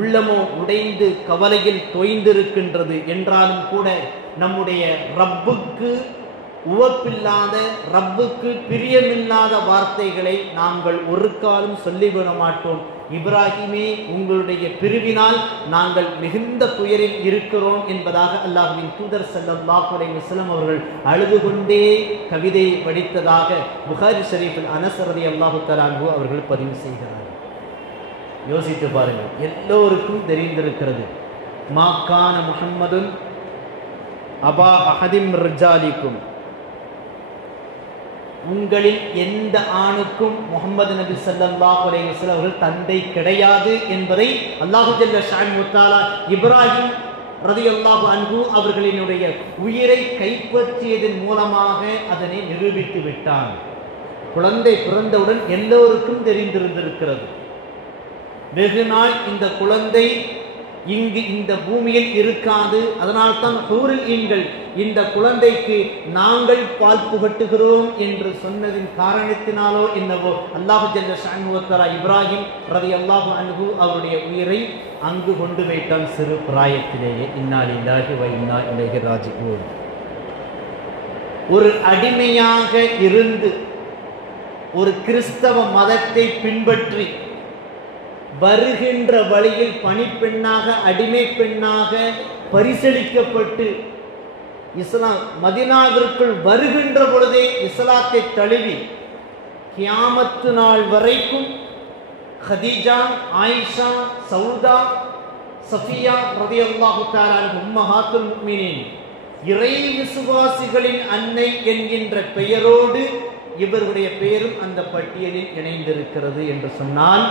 உள்ளமோ உடைந்து கவலையில் தோய்ந்திருக்கின்றது. என்றாலும் கூட நம்முடைய ரப்புக்கு உவப்பில்லாத, ரப்புக்கு பிரியமில்லாத வார்த்தைகளை நாங்கள் ஒரு காலம் சொல்லிவிட மாட்டோம். இப்ராஹிமே, உங்களுடைய பிரிவினால் நாங்கள் மிகுந்த துயரில் இருக்கிறோம் என்பதாக அல்லாஹ்வின் தூதர் ஸல்லல்லாஹு அலைஹி வஸல்லம் அவர்கள் அழுது கொண்டே கவிதை வடித்ததாக புகாரி ஷரீஃபில் அனஸ் ரலியல்லாஹு தஆலா அன்ஹு அவர்கள் பதிவு செய்கிறார்கள். யோசித்து பாருங்கள், எல்லோருக்கும் தெரிந்திருக்கிறது, மா கான முஹம்மதுன் அபா அஹதிம் ரிஜாலிக்கும், உங்களில் எந்த ஆணுக்கும் முஹம்மது நபி ஸல்லல்லாஹு அலைஹி வஸல்லம் அவர்கள் தந்தை கிடையாது என்பதை அல்லாஹ் ஜல்ல ஷானுஹு தஆலா இப்ராஹிம் ரலியல்லாஹு அன்ஹு அவர்களினுடைய உயிரை கைப்பற்றியதன் மூலமாக அதனை நிரூபித்து விட்டான். குழந்தை பிறந்தவுடன் எல்லோருக்கும் தெரிந்திருந்திருக்கிறது. வெகு நாள் இந்த குழந்தை இங்கு இந்த பூமியில் இருக்காது. அதனால்தான் ஹூரில் ஈன்கள் இந்த குழந்தைக்கு நாங்கள் பால் புகட்டுகிறோம் என்று சொன்னதின் காரணத்தினாலோ என்னவோ அல்லாஹ் ஜல்ல ஷானுஹு தஆலா இப்ராஹிம் ரலியல்லாஹு அன்ஹு அவருடைய உயிரை அங்கு கொண்டு வைத்தான் சிறு பிராயத்திலேயே. இன்னா லில்லாஹி வ இன்னா இலைஹி ராஜிஊன். ஒரு அடிமையாக இருந்து ஒரு கிறிஸ்தவ மதத்தை பின்பற்றி வருகின்ற வழியில் பணிப்பெண்ணாக, அடிமை பெண்ணாக பரிசளிக்கப்பட்டு இஸ்லாம் மதீனாவிற்குள் வருகின்ற பொழுதே இஸ்லாத்தை தழுவி கியாமத்து நாள் வரைக்கும் ஹதீஜா, ஆயிஷா, சௌதா, சஃபியா ரலியல்லாஹு தஆலா உம்மஹாத்துல் முஃமினீன் இறை விசுவாசிகளின் அன்னை என்கின்ற பெயரோடு இவருடைய பெயரும் அந்த பட்டியலில் இணைந்திருக்கிறது என்று சொன்னால்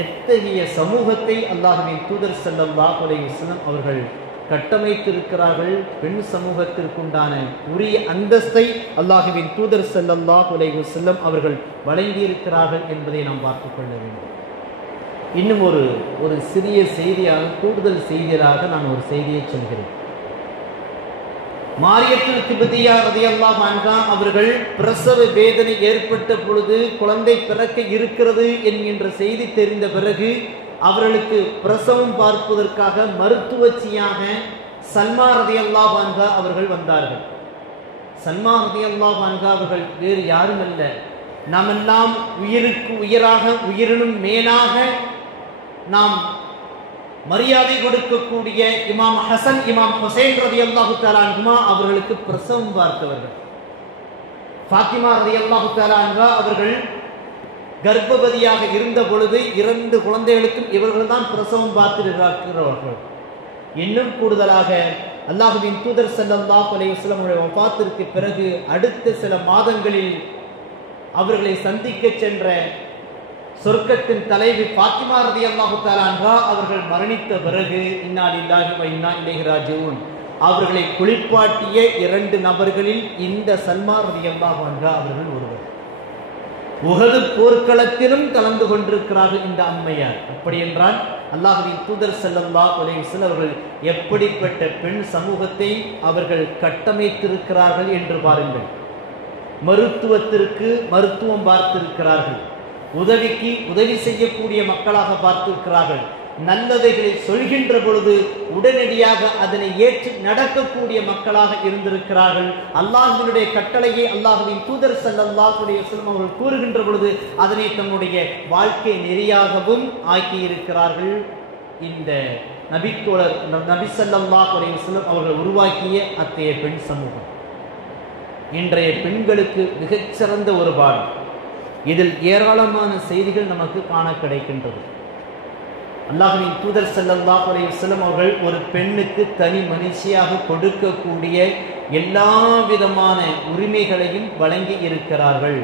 எத்தகைய சமூகத்தை அல்லாஹ்வின் தூதர் ஸல்லல்லாஹு அலைஹி வஸல்லம் அவர்கள் கட்டமைத்திருக்கிறார்கள். பெண் சமூகத்திற்குண்டான உரிய அந்தஸ்தை அல்லாஹ்வின் தூதர் ஸல்லல்லாஹு அலைஹி வஸல்லம் அவர்கள் வழங்கியிருக்கிறார்கள் என்பதை நாம் பார்த்துக் கொள்ள வேண்டும். இன்னும் ஒரு சிறிய செய்தியாக, கூடுதல் செய்தியாக நான் ஒரு செய்தியை சொல்கிறேன். மாரியத்துல் கிப்தியா ரலியல்லாஹு அன்ஹா அவர்கள் பிரசவ வேதனை ஏற்பட்ட பொழுது குழந்தை பிறக்க இருக்கிறது என்கின்ற செய்தி தெரிந்த பிறகு அவர்களுக்கு பிரசவம் பார்ப்பதற்காக மருத்துவச்சியாக சல்மா ரலியல்லாஹு அன்ஹா அவர்கள் வந்தார்கள். சல்மா ரலியல்லாஹு அன்ஹா அவர்கள் வேறு யாரும் அல்ல, நாம் எல்லாம் உயிருக்கு உயிராக உயிரினும் மேலாக நாம் மரியாதை கொடுக்கக்கூடிய இமாம் ஹசன் இமாம் ஹுசைன் ரலியல்லாஹு தஆலா அன்ஹுமா அவர்களுக்கு பிரசவம் பார்த்தவர்கள். ஃபாத்திமா ரலியல்லாஹு தஆலா அன்ஹா அவர்கள் கர்ப்பவதியாக இருந்த பொழுது 2 குழந்தைகளுக்கும் இவர்கள் தான் பிரசவம் பார்த்திருக்கிறார்கள். இன்னும் கூடுதலாக அல்லாஹ்வின் தூதர் ஸல்லல்லாஹு அலைஹி வஸல்லம் அவருடைய வஃபாத்திற்கு பிறகு அடுத்த சில மாதங்களில் அவர்களை சந்திக்க சென்ற சொர்க்கத்தின் தலைவி ஃபாத்திமா ரலியல்லாஹு தஆலா அன்ஹா அவர்கள் மரணித்த பிறகு இன்னா லில்லாஹி வ இன்னா இலைஹி ராஜிஊன் அவர்களை குளிப்பாட்டிய 2 நபர்களில் இந்த சல்மா ரலியல்லாஹு அன்ஹா அவர்கள் ஒருவர். உஹது போர்க்களத்திலும் கலந்து கொண்டிருக்கிறார்கள் இந்த அம்மையார். அப்படி என்றால் அல்லாஹ்வின் தூதர் ஸல்லல்லாஹு அலைஹி வஸல்லம் அவர்கள் எப்படிப்பட்ட பெண் சமூகத்தை அவர்கள் கட்டமைத்திருக்கிறார்கள் என்று பாருங்கள். மருத்துவத்திற்கு மருத்துவம் பார்த்திருக்கிறார்கள், உதவிக்கு உதவி செய்யக்கூடிய மக்களாக பார்த்திருக்கிறார்கள், நல்லதைகளை சொல்கின்ற பொழுது உடனடியாக அதனை ஏற்று நடக்கக்கூடிய மக்களாக இருந்திருக்கிறார்கள். அல்லாஹ்வினுடைய கட்டளையை அல்லாஹ்வின் தூதர் ஸல்லல்லாஹு அலைஹி வஸல்லம் அவர்கள் கூறுகின்ற பொழுது அதனை தன்னுடைய வாழ்க்கை நெறியாகவும் ஆக்கியிருக்கிறார்கள். இந்த நபித்தோழர் நபி ஸல்லல்லாஹு அலைஹி வஸல்லம் அவர்கள் உருவாக்கிய அத்தகைய பெண் சமூகம் இன்றைய பெண்களுக்கு மிகச்சிறந்த ஒரு பாடம். இதில் ஏராளமான செய்திகள் நமக்கு காண கிடைக்கின்றது. அல்லாஹ்வின் தூதர் ஸல்லல்லாஹு அலைஹி வஸல்லம் அவர்கள் ஒரு பெண்ணுக்கு தனி மனுஷியாக கொடுக்கக்கூடிய எல்லா விதமான உரிமைகளையும் வழங்கி இருக்கிறார்கள்.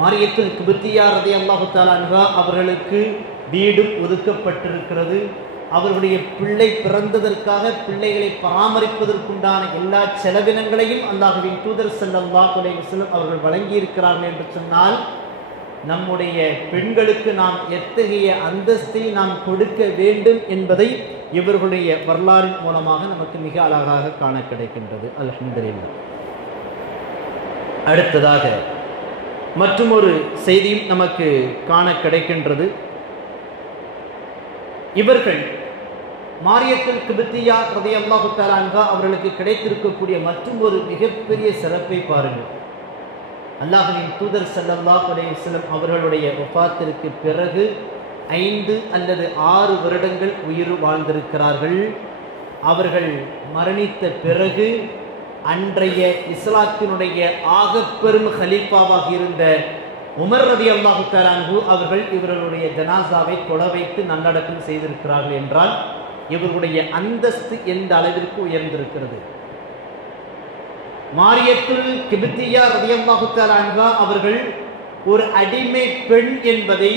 மாரியத்துல் கிப்தியா ரலியல்லாஹு தஆலா அன்ஹா அவர்களுக்கு வீடும் ஒதுக்கப்பட்டிருக்கிறது. அவர்களுடைய பிள்ளை பிறந்ததற்காக பிள்ளைகளை பராமரிப்பதற்குண்டான எல்லா செலவினங்களையும் அல்லாஹ்வின் தூதர் ஸல்லல்லாஹு அலைஹி வஸல்லம் அவர்கள் வழங்கி இருக்கிறார்கள் என்று சொன்னால் நம்முடைய பெண்களுக்கு நாம் எத்தகைய அந்தஸ்தை நாம் கொடுக்க வேண்டும் என்பதை இவர்களுடைய வரலாறின் மூலமாக நமக்கு மிக அழகாக காண கிடைக்கின்றது. அல்ஹம்துலில்லாஹ். அடுத்ததாக மற்றும் ஒரு செய்தியும் நமக்கு காண கிடைக்கின்றது. இவர்கள் மாரியத்துல் கிப்தியா ரலியல்லாஹு தஆலா அன்ஹா அவர்களுக்கு கிடைத்திருக்கக்கூடிய மற்றும் ஒரு மிகப்பெரிய சிறப்பை பாருங்கள். அல்லாஹ்வின் தூதர் ஸல்லல்லாஹு அலைஹி வஸல்லம் அவர்களுடைய வஃபாத்திற்கு பிறகு 5 அல்லது 6 வருடங்கள் உயிர் வாழ்ந்திருக்கிறார்கள். அவர்கள் மரணித்த பிறகு அன்றைய இஸ்லாத்தினுடைய ஆகப்பெரும் ஹலீஃபாவாக இருந்த உமர் ரலியல்லாஹு தஆலா அன்ஹு அவர்கள் இவர்களுடைய ஜனாசாவை தொழ வைத்து நல்லடக்கம் செய்திருக்கிறார்கள் என்றால் இவர்களுடைய அந்தஸ்து எந்த அளவிற்கு உயர்ந்திருக்கிறது. மாரியத்துல் கிப்தியா ரலியல்லாஹு தஆலா அன்ஹா அவர்கள் ஒரு அடிமை பெண் என்பதை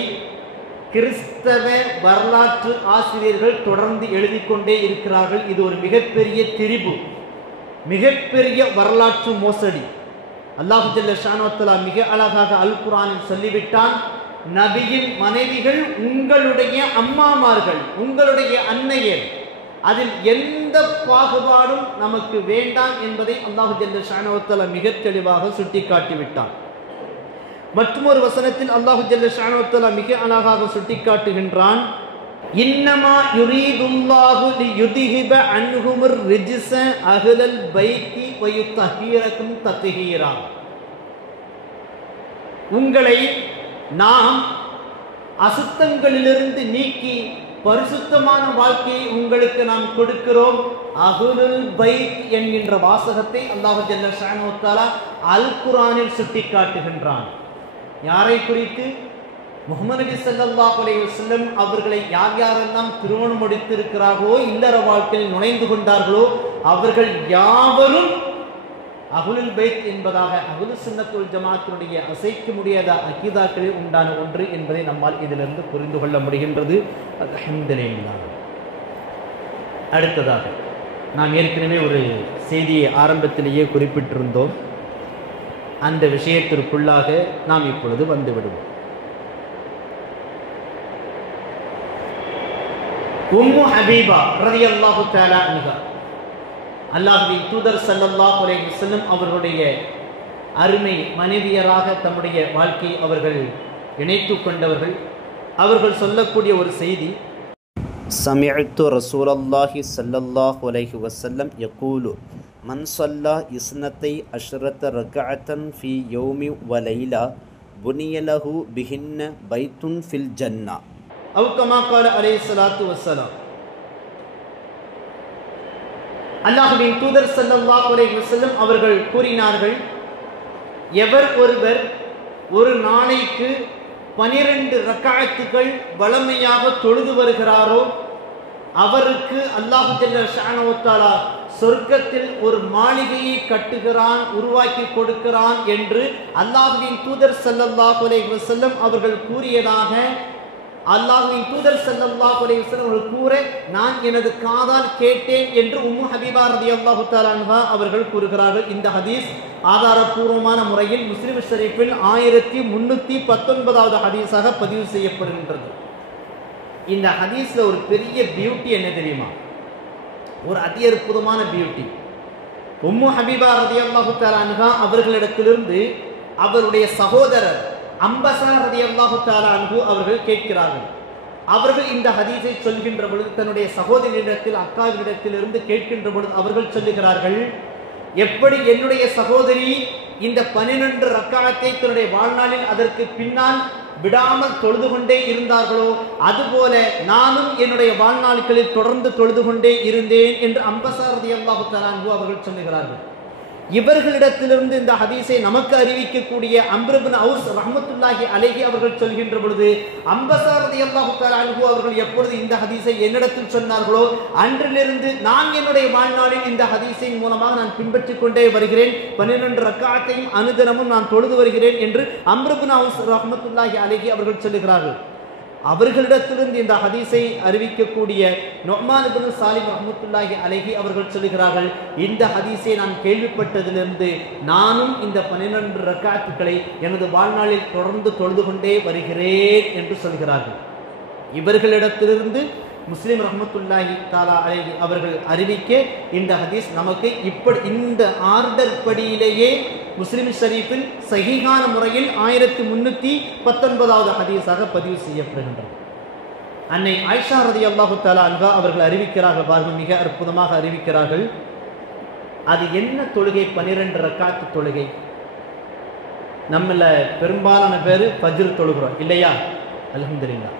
கிறிஸ்தவ வரலாற்று ஆசிரியர்கள் தொடர்ந்து எழுதி கொண்டே இருக்கிறார்கள். இது ஒரு மிகப்பெரிய திரிபு, மிகப்பெரிய வரலாற்று மோசடி. அல்லாஹ் ஜல்ல ஷானு வ தஆலா மிக அழகாக அல் குர்ஆனில் சொல்லிவிட்டான், நபியின் மனைவிகள் உங்களுடைய அம்மாமார்கள், உங்களுடைய அன்னையர், அதில் எந்த பாகுபாடும் நமக்கு வேண்டாம் என்பதை அல்லாஹ் ஜல்ல ஷானு வ தஆலா மிக தெளிவாக சுட்டிக்காட்டிவிட்டான். மற்றொரு வசனத்தில் அல்லாஹ் ஜல்ல ஷானு வ தஆலா மிக அழகாக சுட்டிக்காட்டுகின்றான், இன்னமா யுரீதுல்லாஹு லியுத்ஹிப அன்ஹுமுர் ரிஜ்ஸ அஹ்லல் பைத்தி வ யுத்தஹீரகும் தத்ஹீரா. உங்களை நாம் அசுத்தங்களிலிருந்து நீக்கி பரிசுத்தமான வாழ்க்கையை உங்களுக்கு நாம் கொடுக்கிறோம். அஹ்லுல் பைத் என்கின்ற வாசகத்தை அல்லாஹ் ஜல்ல ஷானு வ தஆலா அல் குர்ஆனில் சுட்டிக்காட்டுகின்றான். யாரை குறித்து? முஹம்மது நபி ஸல்லல்லாஹு அலைஹி வஸல்லம் அவர்களை யார் யாரெல்லாம் திருமணம் முடித்திருக்கிறார்களோ, இல்லற வாழ்க்கையில் நுழைந்து கொண்டார்களோ அவர்கள் யாவரும் அஹ்லுல் பைத் என்பதாக அஹ்லு சுன்னத் வல் ஜமாஅத்தினுடைய அசைக்க முடியாத அகீதாக்களில் உண்டான ஒன்று என்பதை நம்மால் இதிலிருந்து புரிந்து கொள்ள முடிகின்றது. அல்ஹம்துலில்லாஹ். அடுத்ததாக நாம் ஏற்கனவே ஒரு செய்தியை ஆரம்பத்திலேயே குறிப்பிட்டிருந்தோம். அந்த விஷயத்திற்குள்ளாக நாம் இப்பொழுது வந்துவிடுவோம். உம்மு ஹபீபா ரலியல்லாஹு தஆலா அன்ஹா அல்லாஹ்வின் தூதர் ஸல்லல்லாஹு அலைஹி வஸல்லம் அவர்களுடைய அருமை மனைவியராக தம்முடைய வாழ்க்கையை அவர்கள் இணைத்துக் கொண்டவர்கள். அவர்கள் சொல்லக்கூடிய ஒரு செய்தி, சமிஅத்து ரசூலல்லாஹி ஸல்லல்லாஹு அலைஹி வஸல்லம் யகூலு மன் ஸல்லா இஸ்னத்தை அஷ்ரத ரக்அத்தன் ஃபீ யௌமி வ லைலா புனியலஹு பிஹின்ன பைத்துன் ஃபில் ஜன்னா. அவு கமா கால அலைஹிஸ்ஸலாத்து வஸ்ஸலாம். அல்லாஹ்வின் தூதர் ஸல்லல்லாஹு அலைஹி வஸல்லம் அவர்கள் கூறினார்கள், எவர் ஒருவர் ஒரு நாளைக்கு 12 ரக்காத்துகள் வளமையாக தொழுது வருகிறாரோ அவருக்கு அல்லாஹ் ஜல்ல ஷஅனஹு வ தஆலா சொர்க்கத்தில் ஒரு மாளிகையை கட்டுகிறான், உருவாக்கி கொடுக்கிறான் என்று அல்லாஹ்வின் தூதர் ஸல்லல்லாஹு அலைஹி வஸல்லம் அவர்கள் கூறியதாக அல்லாஹ்வின் தூதர் ஸல்லல்லாஹு அலைஹி வஸல்லம் அவர்கள் கூற நான் எனது காதால் கேட்டேன் என்று உம்மு ஹபீபா ரலியல்லாஹு தஆலா அன்ஹா அவர்கள் கூறுகிறார்கள். இந்த ஹதீஸ் ஆதாரபூர்வமான முறையில் முஸ்லிம் ஷரீஃபில் 1319வது ஹதீஸாக பதிவு செய்யப்படுகின்றது. இந்த ஹதீஸ்ல ஒரு பெரிய பியூட்டி என்ன தெரியுமா? ஒரு அதி அற்புதமான பியூட்டி. உம்மு ஹபீபா ரலியல்லாஹு தஆலா அன்ஹா அவர்களிடத்திலிருந்து அவருடைய சகோதரர் அம்பஸா ரலியல்லாஹு தஆலா அன்ஹு அவர்கள் கேட்கிறார்கள். அவர்கள் இந்த ஹதீஸை சொல்கின்ற பொழுது தன்னுடைய சகோதரியிடத்தில் அக்காவிடத்திலிருந்து கேட்கின்ற பொழுது அவர்கள் சொல்லுகிறார்கள், எப்படி என்னுடைய சகோதரி இந்த 12 ரக்காத்தை தன்னுடைய வாழ்நாளில் அதற்கு பின்னால் விடாமல் தொழுது கொண்டே இருந்தார்களோ அதுபோல நானும் என்னுடைய வாழ்நாட்களில் தொடர்ந்து தொழுது கொண்டே இருந்தேன் என்று அம்பஸா ரலியல்லாஹு தஆலா அன்ஹு அவர்கள் சொல்லுகிறார்கள். இவர்களிடத்திலிருந்து இந்த ஹதீஸை நமக்கு அறிவிக்கக்கூடிய அம்ர் இப்னு அவுஸ் ரஹ்மத்துல்லாஹி அலைஹி அவர்கள் சொல்கின்ற பொழுது அம்பஸா ரலியல்லாஹு தஆலா அன்ஹு அவர்கள் எப்பொழுது இந்த ஹதீஸை என்னிடத்தில் சொன்னார்களோ அன்றிலிருந்து நான் என்னுடைய வாழ்நாளில் இந்த ஹதீஸின் மூலமாக நான் பின்பற்றிக் கொண்டே வருகிறேன், 12 ரக்காத்தையும் அனுதினமும் நான் தொழுது வருகிறேன் என்று அம்ர் இப்னு அவுஸ் ரஹ்மத்துல்லாஹி அலைஹி அவர்கள் சொல்லுகிறார்கள். அவர்களிடத்திலிருந்து இந்த ஹதீஸை அறிவிக்கக்கூடிய நுஅமான் இப்னு சாலிம் ரஹ்மத்துல்லாஹி அலைஹி அவர்கள் சொல்லுகிறார்கள், இந்த ஹதீஸை நான் கேள்விப்பட்டதிலிருந்து நானும் இந்த 12 ரக்காத்துக்களை எனது வாழ்நாளில் தொடர்ந்து தொழுது கொண்டே வருகிறேன் என்று சொல்கிறார்கள். இவர்களிடத்திலிருந்து முஸ்லிம் ரஹ்மத்துல்லாஹி தஆலா அலைஹி அவர்கள் அறிவிக்க இந்த ஹதீஸ் நமக்கு இப்படி இந்த ஆர்டர் படியிலேயே முஸ்லிம் ஷரீஃபில் சஹீஹான முறையில் 1319வது ஹதீஸாக பதிவு செய்யப்படுகின்றது. அன்னை ஆயிஷா ரலியல்லாஹு தஆலா அன்ஹா அவர்கள் அறிவிக்கிறார்கள், பாருங்கள், மிக அற்புதமாக அறிவிக்கிறார்கள். அது என்ன தொழுகை? 12 ரக்காத்து தொழுகை. நம்மள பெரும்பாலான பேர் ஃபஜ்ர் தொழுகிறோம் இல்லையா? அல்ஹம்துலில்லாஹ்.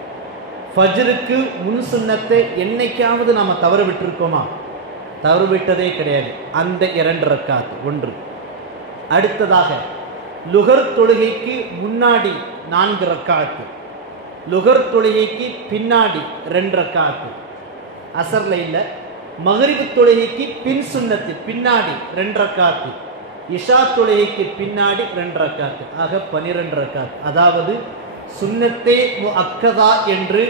ஃபஜ்ருக்கு முன் சுன்னத்தை என்னைக்காவது நாம தவறு விட்டிருக்கோமா? தவறு விட்டதே கிடையாது. அந்த 2 ரக்காத் ஒன்று. அடுத்ததாக லுகர் தொழுகைக்கு முன்னாடி 4 ரக்காத்து, லுகர் தொழுகைக்கு பின்னாடி 2 ரக்காத்து, அசர்ல இல்ல, மக்ரிப் தொழுகைக்கு பின் சுன்னத்து பின்னாடி 2 ரக்காத்து, இஷா தொழுகைக்கு பின்னாடி 2 ரக்காத்து, ஆக 12 ரக்காத். அதாவது சுன்னத்தே முஅக்கதா என்று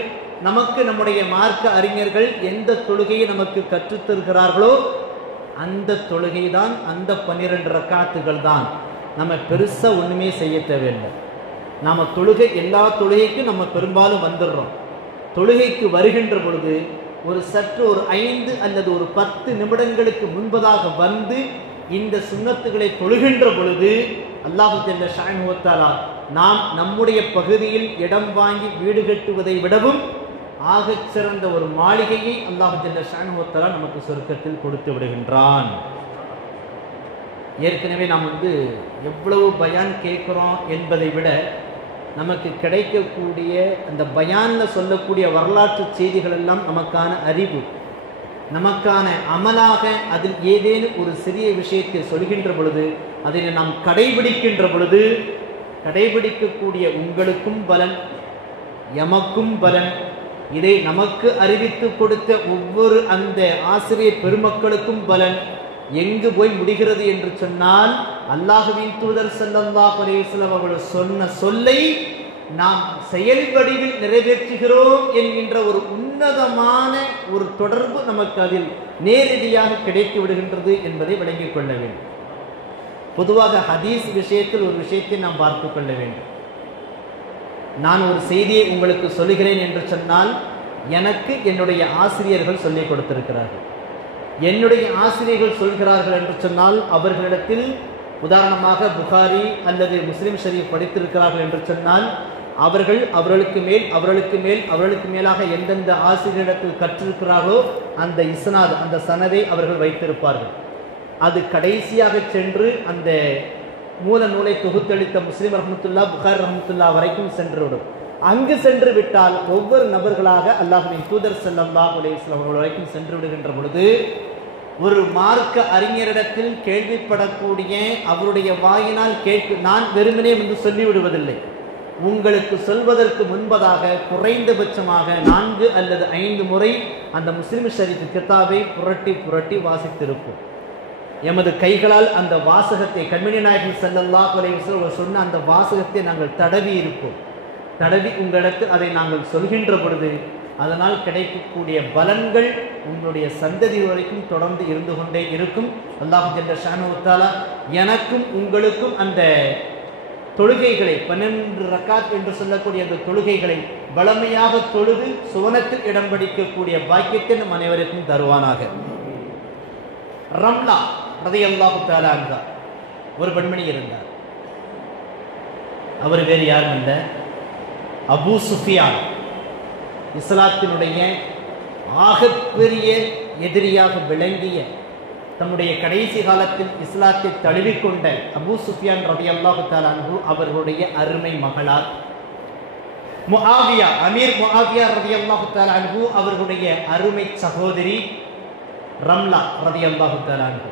நமக்கு நம்முடைய மார்க்க அறிஞர்கள் எந்த தொழுகையை நமக்கு கற்றுத்தருகிறார்களோ அந்த தொழுகை தான், அந்த 12 ரக்காத்துகள் தான். நம்ம பெருசா ஒண்ணுமே செய்ய தேவையில்லை. நாம தொழுகை, எல்லா தொழுகைக்கும் நம்ம பெரும்பாலும் வந்துடுறோம். தொழுகைக்கு வருகின்ற பொழுது ஒரு சற்று ஒரு 5 அல்லது ஒரு 10 நிமிடங்களுக்கு முன்பதாக வந்து இந்த சுன்னத்துகளை தொழுகின்ற பொழுது அல்லாஹ் ஜல்ல ஷஅனஹு வ தஆலா நாம் நம்முடைய பகுதியில் இடம் வாங்கி வீடு கட்டுவதை விடவும் ஆகச் சிறந்த ஒரு மாளிகையை அல்லாஹ் ஜல்ல ஷஅனஹு வ தஆலா நமக்கு சொர்க்கத்தில் கொடுத்து விடுகின்றான். ஏற்கனவே நாம் எவ்வளவு பயான் கேட்கிறோம் என்பதை விட நமக்கு கிடைக்கக்கூடிய அந்த பயான்ல சொல்லக்கூடிய வரலாற்று செய்திகள் எல்லாம் நமக்கான அறிவு, நமக்கான அமலாக அதில் ஏதேனும் ஒரு சிறிய விஷயத்தை சொல்கின்ற பொழுது அதை நாம் கடைபிடிக்கின்ற பொழுது கடைபிடிக்கக்கூடிய உங்களுக்கும் பலன், எமக்கும் பலன். இதை நமக்கு அறிவித்து கொடுத்த ஒவ்வொரு அந்த ஆசிரியர் பெருமக்களுக்கும் பலன். எங்கு போய் முடிகிறது என்று சொன்னால் அல்லாஹ்வின் தூதர் ஸல்லல்லாஹு அலைஹி வஸல்லம் அவர்கள் சொன்ன சொல்லை நாம் செயல் வடிவில் நிறைவேற்றுகிறோம் என்கின்ற ஒரு உன்னதமான ஒரு தொடர்பு நமக்கு அதில் நேரடியாக கிடைத்து விடுகின்றது என்பதை விளங்கிக் கொள்ள வேண்டும். பொதுவாக ஹதீஸ் விஷயத்தில் ஒரு விஷயத்தை நாம் பார்த்து கொள்ள வேண்டும். நான் ஒரு செய்தியை உங்களுக்கு சொல்லுகிறேன் என்று சொன்னால் எனக்கு என்னுடைய ஆசிரியர்கள் சொல்லிக் கொடுத்திருக்கிறார்கள். என்னுடைய ஆசிரியர்கள் சொல்கிறார்கள் என்று சொன்னால் அவர்களிடத்தில் உதாரணமாக புகாரி அல்லது முஸ்லிம் ஷரீஃப் படித்திருக்கிறார்கள் என்று சொன்னால் அவர்கள் அவர்களுக்கு மேலாக எந்தெந்த ஆசிரியரிடத்தில் கற்றிருக்கிறார்களோ அந்த இஸ்னாத், அந்த சனதை அவர்கள் வைத்திருப்பார்கள். அது கடைசியாக சென்று அந்த மூல நூலை தொகுத்தளித்த முஸ்லிம் ரஹ்மத்துல்லா, புகார் ரஹ்மத்துல்லா வரைக்கும் சென்றுவிடும். அங்கு சென்று விட்டால் ஒவ்வொரு நபர்களாக அல்லாஹ்வின் தூதர் ஸல்லல்லாஹு அலைஹி வஸல்லம் அவர்கள் வரைக்கும் சென்று விடுகின்ற பொழுது ஒரு மார்க்க அறிஞரிடத்தில் கேள்விப்படக்கூடிய அவருடைய வாயினால் நான் வெறுமனே வந்து சொல்லிவிடுவதில்லை. உங்களுக்கு சொல்வதற்கு முன்பதாக குறைந்தபட்சமாக 4 அல்லது 5 முறை அந்த முஸ்லிம் ஷரீஃப் கிதாபை புரட்டி புரட்டி வாசித்திருப்போம். எமது கைகளால் அந்த வாசகத்தை கண்மணி நாயகம் ஸல்லல்லாஹு அலைஹி வஸல்லம் சொன்ன அந்த வாசகத்தை நாங்கள் தடவி இருப்போம். தடவி உங்களுக்கு அதை நாங்கள் சொல்கின்ற பொழுது அதனால் கிடைக்கக்கூடிய பலன்கள் உங்களுடைய சந்ததி வரைக்கும் தொடர்ந்து இருந்து கொண்டே இருக்கும். அல்லாஹ் ஜல்ல ஷானஹு தஆலா எனக்கும் உங்களுக்கும் அந்த தொழுகைகளை 12 ரக்காத் என்று சொல்லக்கூடிய அந்த தொழுகைகளை பலமையாக தொழுது சுவனத்தில் இடம் பிடிக்கக்கூடிய பாக்கியத்தை நம் அனைவருக்கும் தருவானாக. ரம்லா ரலியல்லாஹு தஆலா அன்ஹா ஒரு பெண்மணி இருந்தார். அவர் வேறு யாரும் அல்ல, அபூ சுஃபியான், இஸ்லாத்தினுடைய ஆகப்பெரிய எதிரியாக விளங்கிய, தம்முடைய கடைசி காலத்தில் இஸ்லாத்தை தழுவிக்கொண்ட அபூ சுஃபியான் ரலியல்லாஹு தஆலா அன்ஹு அவர்களுடைய அருமை மகளார். முஆவியா, அமீர் முஆவியா ரலியல்லாஹு தஆலா அன்ஹு அவர்களுடைய அருமை சகோதரி ரம்லா ரலியல்லாஹு தஆலா அன்ஹு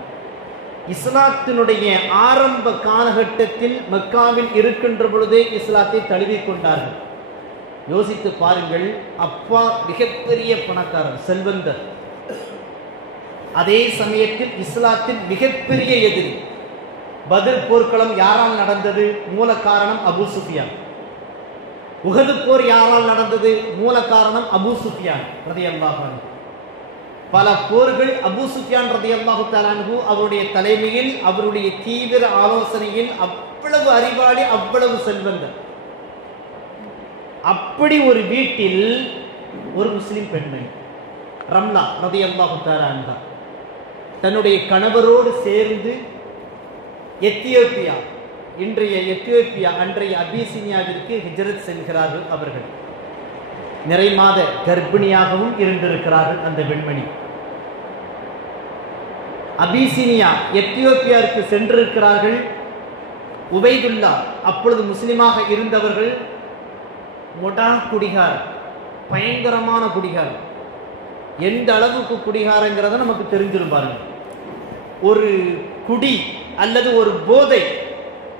இஸ்லாத்தினுடைய ஆரம்ப காலகட்டத்தில் மக்காவில் இருக்கின்ற பொழுதே இஸ்லாத்தை தழுவிக்கொண்டார்கள். யோசித்து பாருங்கள், அப்பா மிகப்பெரிய பணக்காரர், செல்வந்தர், அதே சமயத்தில் இஸ்லாத்தின் மிகப்பெரிய எதிரி. பத்ர் போர்க்களம் யாரால் நடந்தது? மூல காரணம் அபூ சுஃபியான். உஹது போர் யாரால் நடந்தது? மூல காரணம் அபூ சுஃபியான் ரலியல்லாஹு அன்ஹு. பல போர்கள் அபூ சுஃபியான் ரலியல்லாஹு தஆலா அன்ஹு அவருடைய தலைமையில், அவருடைய தீவிர ஆலோசனையில், அவ்வளவு அறிவாளி, அவ்வளவு செல்வந்தர். அப்படி ஒரு வீட்டில் ஒரு முஸ்லிம் பெண்மணி ரம்லா ரலியல்லாஹு தஆலா அன்ஹா தன்னுடைய கணவரோடு சேர்ந்து எத்தியோப்பியா, இன்றைய எத்தியோப்பியா, அன்றைய அபிசீனியாவிற்கு ஹிஜ்ரத் செல்கிறார்கள். அவர்கள் நிறை மாத கர்ப்பிணியாகவும் இருந்திருக்கிறார்கள். அந்த பெண்மணி அபிசீனியா, எத்தியோப்பியாவிற்கு சென்றிருக்கிறார்கள். உபைதுல்லா அப்பொழுது முஸ்லிமாக இருந்தவர்கள் மொடா குடிகார், பயங்கரமான குடிகார். எந்த அளவுக்கு குடிகாரங்கிறத நமக்கு தெரிஞ்சிரும் பாருங்க. ஒரு குடி அல்லது ஒரு போதை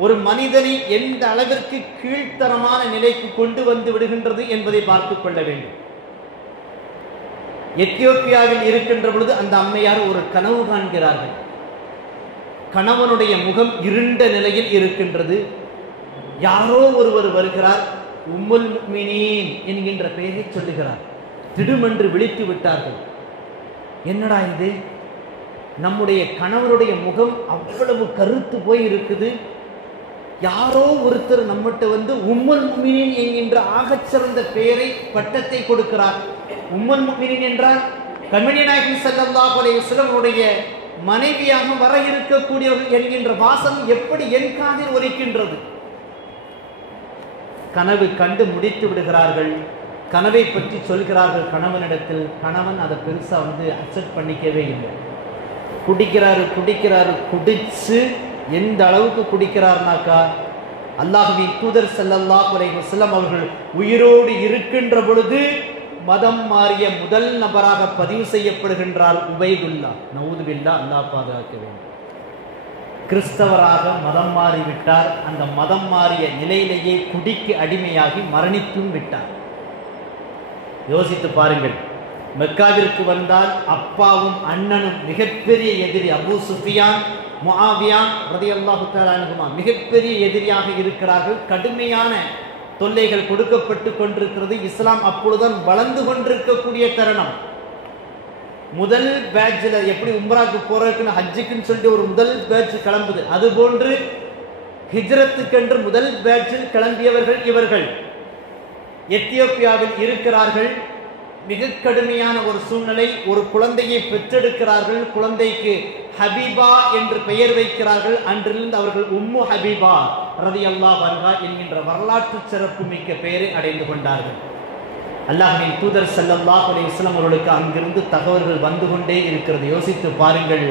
ஒரு மனிதனை எந்த அளவிற்கு கீழ்த்தரமான நிலைக்கு கொண்டு வந்து விடுகின்றது என்பதை பார்த்துக் கொள்ள வேண்டும். எத்தியோப்பியாவில் இருக்கின்ற பொழுது அந்த அம்மையார் ஒரு கனவு காண்கிறார்கள். கணவனுடைய முகம் இருண்ட நிலையில் இருக்கின்றது. யாரோ ஒருவர் வருகிறார், உம்முல் முஃமினீன் என்கின்ற பெயரை சொல்லுகிறார். திடுமென்று விழித்து விட்டார்கள். என்னடா இது? நம்முடைய கணவருடைய முகம் அவ்வளவு கருத்து போய் இருக்குது. யாரோ ஒருத்தர் நம்மகிட்ட வந்து உம்முல் முஃமினீன் என்கின்ற ஆகச்சிறந்த பெயரை, பட்டத்தை கொடுக்கிறார். உம்முல் முஃமினீன் என்றால் கண்மணி நாயகம் ஸல்லல்லாஹு அலைஹி வஸல்லம் உடைய மனைவியாக வர இருக்கக்கூடியவர்கள் என்கின்ற வாசகம் எப்படி என் காதில் ஒலிக்கின்றது. கனவு கண்டு முடித்து விடுகிறார்கள். கனவை பற்றி சொல்கிறார்கள் கணவனிடத்தில். கணவன் அதை பெருசா வந்து அக்செப்ட் பண்ணிக்கவே இல்லை. குடிக்கிறாரு. குடிச்சு எந்த அளவுக்கு குடிக்கிறார்னாக்கா, அல்லாஹ்வின் தூதர் ஸல்லல்லாஹு அலைஹி வஸல்லம் அவர்கள் உயிரோடு இருக்கின்ற பொழுது மதம் மாறிய முதல் நபராக பதிவு செய்யப்படுகின்றார் உபைதுல்லா. நஊது பில்லாஹ், அல்லாஹ் பாதுகாக்க வேண்டும். கிறிஸ்தவராக மதம் மாறிவிட்டார். அந்த மதம் மாறிய நிலையிலேயே குடிக்கு அடிமையாகி மரணித்தும் விட்டார். யோசித்து பாருங்கள். மெக்காவிற்கு வந்தால் அப்பாவும் அண்ணனும் மிகப்பெரிய எதிரி அபூ சுஃபியான், முஆவியா ரலியல்லாஹு தஆலா அன்ஹுமா மிகப்பெரிய எதிரியாக இருக்கிறார்கள். கடுமையான தொல்லைகள் கொடுக்கப்பட்டு கொண்டிருக்கிறது. இஸ்லாம் அப்பொழுதுதான் வளர்ந்து கொண்டிருக்கக்கூடிய தருணம். முதல் பேட்ச்ல எப்படி உம்ராக்கு போறதுக்குன்னு ஹஜ்ஜுக்குன்னு சொல்லிட்டு ஒரு முதல் பேட்ச் கிளம்புது, அதுபோன்று ஹிஜ்ரத்துக்கென்று முதல் பேட்சில் கிளம்பியவர்கள் இவர்கள். எத்தியோப்பியாவில் இருக்கிறார்கள். மிக கடுமையான ஒரு சூழ்நிலை. ஒரு குழந்தையை பெற்றெடுக்கிறார்கள். குழந்தைக்கு ஹபீபா என்று பெயர் வைக்கிறார்கள். அன்றிலிருந்து அவர்கள் உம்மு ஹபீபா ரலியல்லாஹு அன்ஹா என்கின்ற வரலாற்று சிறப்பு மிக்க பெயரை அடைந்து கொண்டார்கள். அல்லாஹ்வின் தூதர் ஸல்லல்லாஹு அலைஹி வஸல்லம் அவர்களுக்கு அங்கிருந்து தகவல்கள் வந்து கொண்டே இருக்கிறது. யோசித்து பாருங்கள்.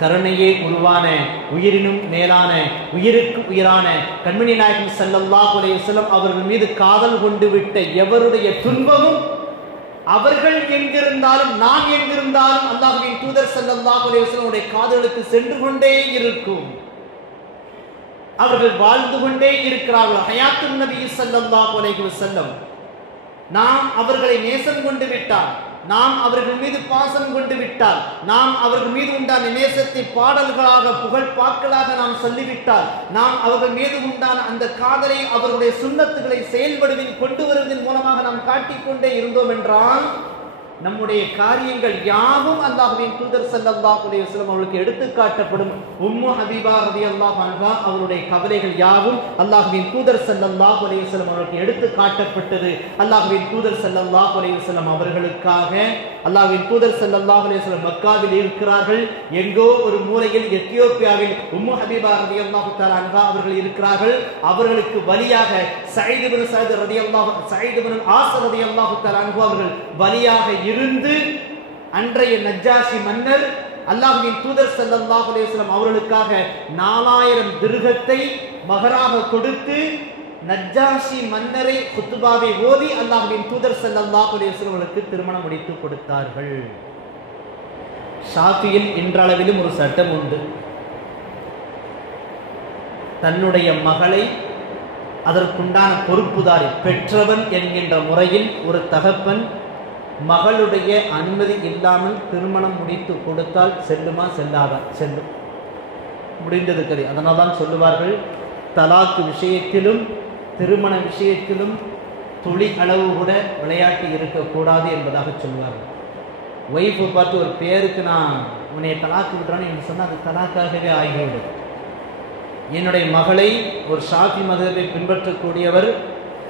கருணையே உருவான உயிரினும் மேலான உயிருக்கு உயிரான கண்மணி நாயகம் ஸல்லல்லாஹு அலைஹி வஸல்லம் அவர்கள் மீது காதல் கொண்டு விட்ட எவருடைய துன்பமும் அவர்கள் எங்கிருந்தாலும் நாம் எங்கிருந்தாலும் அல்லாஹ்வின் தூதர் ஸல்லல்லாஹு அலைஹி வஸல்லம் உடைய காதுகளுக்கு சென்று கொண்டே இருக்கும். அவர்கள் வாழ்ந்து கொண்டே இருக்கிறார்கள். ஹயாத்துன் நபி ஸல்லல்லாஹு அலைஹி வஸல்லம். நாம் அவர்களை நேசம் கொண்டு விட்டால், நாம் அவர்கள் மீது பாசம் கொண்டு விட்டால், நாம் அவர்கள் மீது உண்டான நேசத்தை பாடல்களாக புகழ் பாக்களாக நாம் சொல்லிவிட்டால், நாம் அவர்கள் மீது உண்டான அந்த காதலை அவர்களுடைய சுன்னத்துகளை செயல்படுவதில் கொண்டு வருவதன் மூலமாக நாம் காட்டிக்கொண்டே இருந்தோம் என்றால் நம்முடைய காரியங்கள் யாவும் அல்லாஹ்வின் தூதர் ஸல்லல்லாஹு அலைஹி வஸல்லம் அவர்களுக்கு எடுத்து காட்டப்படும். உம்மு ஹபீபா ரலியல்லாஹு அன்ஹா அவருடைய கவலைகள் யாவும் அல்லாஹ்வின் தூதர் ஸல்லல்லாஹு அலைஹி வஸல்லம் அவர்களுக்கு எடுத்து காட்டப்பட்டது. அல்லாஹ்வின் தூதர் ஸல்லல்லாஹு அலைஹி வஸல்லம் அவர்களுக்காக அல்லாஹ்வின் தூதர் ஸல்லல்லாஹு அலைஹி வஸல்லம் மக்காவில் இருக்கிறார்கள். எங்கோ ஒரு மூலையில் எத்தியோப்பியாவில் உம்மு ஹபீபா ரலியல்லாஹு தஆலா அன்ஹா அவர்கள் இருக்கிறார்கள். அவர்களுக்கு வலியாக சயீத் இப்னு சஅத் ரலியல்லாஹு சயீத் இப்னு ஆஸ் ரலியல்லாஹு தஆலா அன்ஹு அவர்கள் வலியாக இருந்து அன்றைய நஜ்ஜாஷி மன்னர் அல்லாஹ்வின் தூதர் ஸல்லல்லாஹு அலைஹி வஸல்லம் அவர்களுக்காக 4000 திர்ஹத்தை மகராக கொடுத்து நஜ்ஜாஷி மன்னரை குத்துபாவை ஓதி அல்லாஹ்வின் தூதர் ஸல்லல்லாஹு அலைஹி வஸல்லம் அவர்களுக்கு திருமணம் முடித்து கொடுத்தார்கள். ஷாஃபியில் இன்றளவிலும் ஒரு சட்டம் உண்டு. தன்னுடைய மகளை அதற்குண்டான பொறுப்புதாரி பெற்றவன் என்கின்ற முறையில் ஒரு தகப்பன் மகளுடைய அனுமதி இல்லாமல் திருமணம் முடித்து கொடுத்தால் செல்லுமா செல்லாதா? செல்லும். முடிந்தது கதை. அதனால் தான் சொல்லுவார்கள், தலாக்கு விஷயத்திலும் திருமண விஷயத்திலும் துளி அளவு கூட விளையாட்டு இருக்கக்கூடாது என்பதாக சொல்லுவார்கள். ஒய்ஃபை பார்த்து ஒரு பேருக்கு நான் உன்னைய தலாக்கு விடுறான்னு என்று சொன்னால் அது தலாக்காகவே ஆகிவிடும். என்னுடைய மகளை ஒரு ஷாஃபி மதத்தை பின்பற்றக்கூடியவர்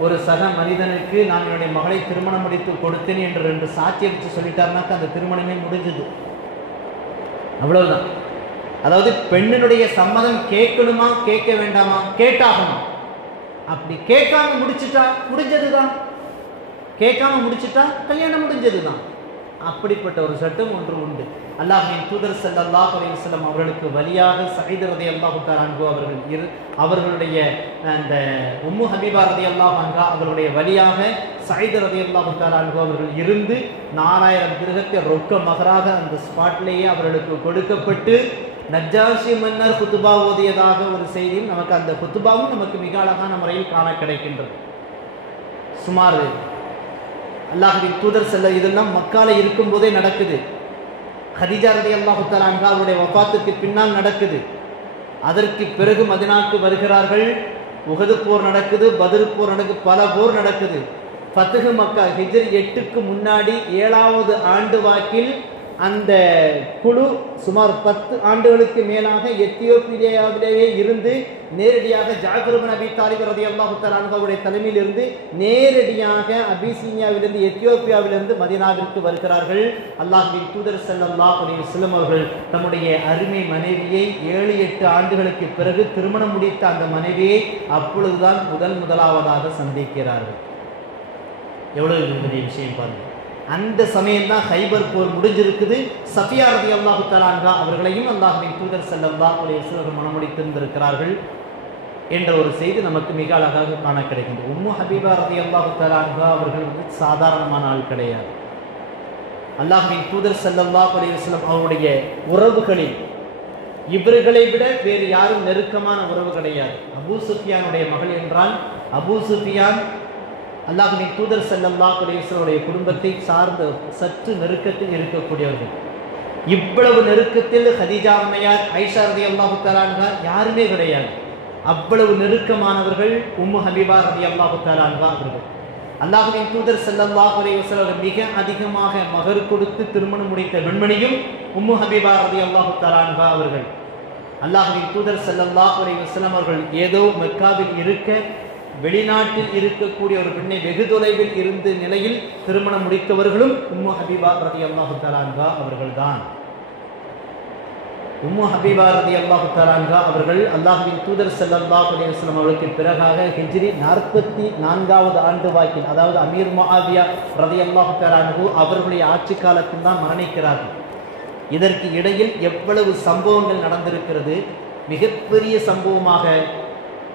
ஒரு சக மனிதனுக்கு நான் என்னுடைய மகளை திருமணம் முடித்து கொடுத்தேன் என்று 2 சாட்சியை வச்சு சொல்லிட்டாருனாக்கா அந்த திருமணமே முடிஞ்சது. அவ்வளவுதான். அதாவது பெண்ணினுடைய சம்மதம் கேட்கணுமா கேட்க வேண்டாமா? கேட்டாகணும். அப்படி கேட்காம முடிச்சுட்டா முடிஞ்சதுதான். கேட்காம முடிச்சுட்டா கல்யாணம் முடிஞ்சதுதான். அப்படிப்பட்ட ஒரு சட்டம் ஒன்று உண்டு. அல்லாஹ்வின் தூதர் ஸல்லல்லாஹு அலைஹி வஸல்லம் அவர்களுக்கு வலியாக சயீத் ரலியல்லாஹு தஆலா அன்ஹு அவர்களுடைய அந்த உம்மு ஹபீபா ரலியல்லாஹு அன்ஹா அவர்களுடைய வலியாக சயீத் ரலியல்லாஹு தஆலா அன்ஹு அவர்கள் இருந்து 4000 திர்ஹத்தை ரொக்க மகராக அந்த ஸ்பாட்லேயே அவர்களுக்கு கொடுக்கப்பட்டு நஜ்ஜாஷி மன்னர் குத்துபா ஓதியதாக ஒரு செய்தியும் நமக்கு அந்த குத்துபாவும் நமக்கு மிக அழகான முறையில் காண கிடைக்கின்றது. சுமார் அல்லாஹ்வின் தூதர் இதெல்லாம் மக்கால இருக்கும் போதே நடக்குது. ஹதீஜா ரலியல்லாஹு தஆலா அன்ஹா அவருடைய வஃபாத்துக்கு பின்னால் நடக்குது. அதற்கு பிறகு மதீனாவுக்கு வருகிறார்கள். உஹது போர் நடக்குது, பத்ர் போர் நடக்குது, பல போர் நடக்குது. ஃபத்ஹ் மக்கா ஹிஜ்ரி 8க்கு முன்னாடி 7வது ஆண்டு வாக்கில் அந்த குழு சுமார் 10 ஆண்டுகளுக்கு மேலாக எத்தியோப்பியாவிலேயே இருந்து நேரடியாக ஜாஃபர் இப்னு அபி தாலிப் ரலியல்லாஹு தஆலா அன்ஹுவுடைய தலைமையில் இருந்து நேரடியாக அபிசீனியாவிலிருந்து எத்தியோப்பியாவிலிருந்து மதீனாவிற்கு வருகிறார்கள். அல்லாஹ்வின் தூதர் ஸல்லல்லாஹு அலைஹி வஸல்லம் அவர்கள் தம்முடைய அருமை மனைவியை 7-8 ஆண்டுகளுக்கு பிறகு திருமணம் முடித்த அந்த மனைவியை அப்பொழுதுதான் முதலாவதாக சந்திக்கிறார்கள். எவ்வளவு பெரிய விஷயம் பாருங்க. அந்த சமயம் தான் ஹைபர் போர் முடிஞ்சிருக்குது. சஃபியா ரலியல்லாஹு தஆலா அன்ஹா அவர்களையும் அல்லாஹ்வின் தூதர் ஸல்லல்லாஹு அலைஹி வஸல்லம் மணமுடித்திருந்திருக்கிறார்கள் என்ற ஒரு செய்தி நமக்கு மிக அழகாக காண கிடைக்கின்றது. உம்மு ஹபீபா ரலியல்லாஹு தஆலா அன்ஹா அவர்கள் சாதாரணமான ஆள் கிடையாது. அல்லாஹ்வின் தூதர் ஸல்லல்லாஹு அலைஹி வஸல்லம் அவருடைய உறவுகளில் இவர்களை விட வேறு யாரும் நெருக்கமான உறவு கிடையாது. அபூ சுஃபியானுடைய மகள் என்றால் அபூ சுஃபியான் அல்லாஹ்வின் தூதர் ஸல்லல்லாஹு அலைஹி வஸல்லம் குடும்பத்தை சார்ந்த சற்று நெருக்கத்தில் இருக்கக்கூடியவர்கள். இவ்வளவு நெருக்கத்தில் ஹதீஜா அம்மையார், ஐஷா ரலியல்லாஹு தஆலா அன்ஹா யாருமே கிடையாது. அவ்வளவு நெருக்கமானவர்கள் உம்மு ஹபீபா ரலியல்லாஹு தஆலா அன்ஹா அவர்கள். அல்லாஹ்வின் தூதர் ஸல்லல்லாஹு அலைஹி வஸல்லம் மிக அதிகமாக மகர் கொடுத்து திருமணம் முடித்த பெண்மணியும் உம்மு ஹபீபா ரலியல்லாஹு தஆலா அன்ஹா அவர்கள். அல்லாஹ்வின் தூதர் ஸல்லல்லாஹு அலைஹி வஸல்லம் அவர்கள் ஏதோ மக்காவில் இருக்க வெளிநாட்டில் இருக்கக்கூடிய ஒரு பெண்ணை வெகு தொலைவில் இருந்த நிலையில் திருமணம் முடித்தவர்களும் உம்மு ஹபீபா ரலியல்லாஹு தஆலா அன்ஹா அவர்கள்தான். உம்மு ஹபீபா ரலியல்லாஹு தஆலா அன்ஹா அவர்கள் அல்லாஹ்வின் தூதர் ஸல்லல்லாஹு அலைஹி வஸல்லம் அவர்களுக்கு பிறகாக ஹிஜ்ரி 44வது ஆண்டு வாக்கில், அதாவது அமீர் முஆவியா ரலியல்லாஹு தஆலா அன்ஹு அவர்களுடைய ஆட்சி காலத்தில் தான் மரணிக்கிறார்கள். இதற்கு இடையில் எவ்வளவு சம்பவங்கள் நடந்திருக்கிறது. மிகப்பெரிய சம்பவமாக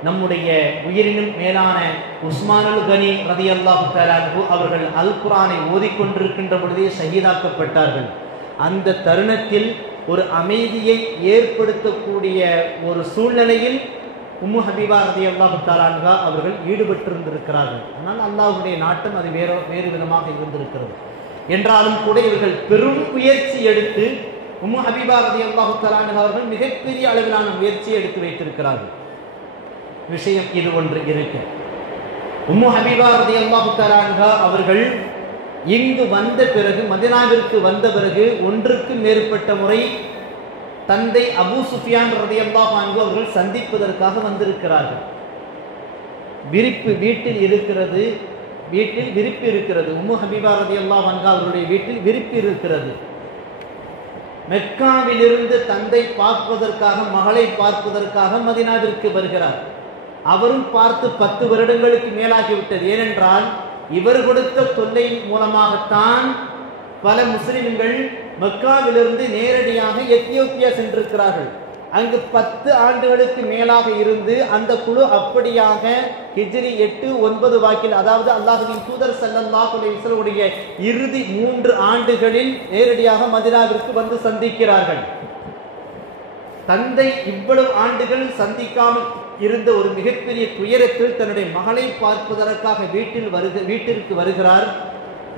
நம்முடைய உயிரினும் மேலான உஸ்மானுல் கனி ரலியல்லாஹு தஆலா அன்ஹு அவர்கள் அல் குர்ஆனை ஓதிக்கொண்டிருக்கின்ற பொழுதே ஷஹீதாக்கப்பட்டார்கள். அந்த தருணத்தில் ஒரு அமைதியை ஏற்படுத்தக்கூடிய ஒரு சூழ்நிலையில் உம்மு ஹபீபா ரலியல்லாஹு தஆலா அன்ஹா அவர்கள் ஈடுபட்டிருந்திருக்கிறார்கள். ஆனால் அல்லாஹ்வுடைய நாட்டம் அது வேறு விதமாக இருந்திருக்கிறது. என்றாலும் கூட இவர்கள் பெரும் முயற்சி எடுத்து உம்மு ஹபீபா ரலியல்லாஹு தஆலா அன்ஹா அவர்கள் மிகப்பெரிய அளவிலான முயற்சியை எடுத்து வைத்திருக்கிறார்கள். விஷயம் இது ஒன்று இருக்கு. உம்மு ஹபீபா ரலியல்லாஹு தஆலா அன்ஹா அவர்கள் இங்கு வந்த பிறகு, மதீனாவிற்கு வந்த பிறகு ஒன்றுக்கு மேற்பட்ட முறை தந்தை அபூ சுஃபியான் ரலியல்லாஹு அன்ஹு அவர்கள் சந்திப்பதற்காக வந்திருக்கிறார்கள். வீட்டில் இருக்கிறது, வீட்டில் விரிப்பு இருக்கிறது. உம்மு ஹபீபா ரலியல்லாஹு அன்ஹா அவருடைய வீட்டில் விரிப்பு இருக்கிறது. மெக்காவிலிருந்து தந்தை பார்ப்பதற்காக, மகளை பார்ப்பதற்காக மதீனாவிற்கு வருகிறார். அவரும் பார்த்து 10 வருடங்களுக்கு மேலாகிவிட்டது. ஏனென்றால் இவர் கொடுத்த தொல்லையின் மூலமாகத்தான் பல முஸ்லிம்கள் மெக்காவிலிருந்து நேரடியாக எத்தியோப்பியா சென்றிருக்கிறார்கள். அங்கு 10 ஆண்டுகளுக்கு மேலாக இருந்து அந்த குழு அப்படியாக ஹிஜ்ரி 8-9 வாக்கில், அதாவது அல்லாஹ்வின் தூதர் ஸல்லல்லாஹு அலைஹி வஸல்லம் உடைய இறுதி 3 ஆண்டுகளில் நேரடியாக மதீனாவிற்கு வந்து சந்திக்கிறார்கள். தந்தை இவ்வளவு ஆண்டுகள் சந்திக்காமல் இருந்த ஒரு மிகப்பெரிய துயரத்தில் தன்னுடைய மகளை பார்ப்பதற்காக வீட்டிற்கு வருகிறார்.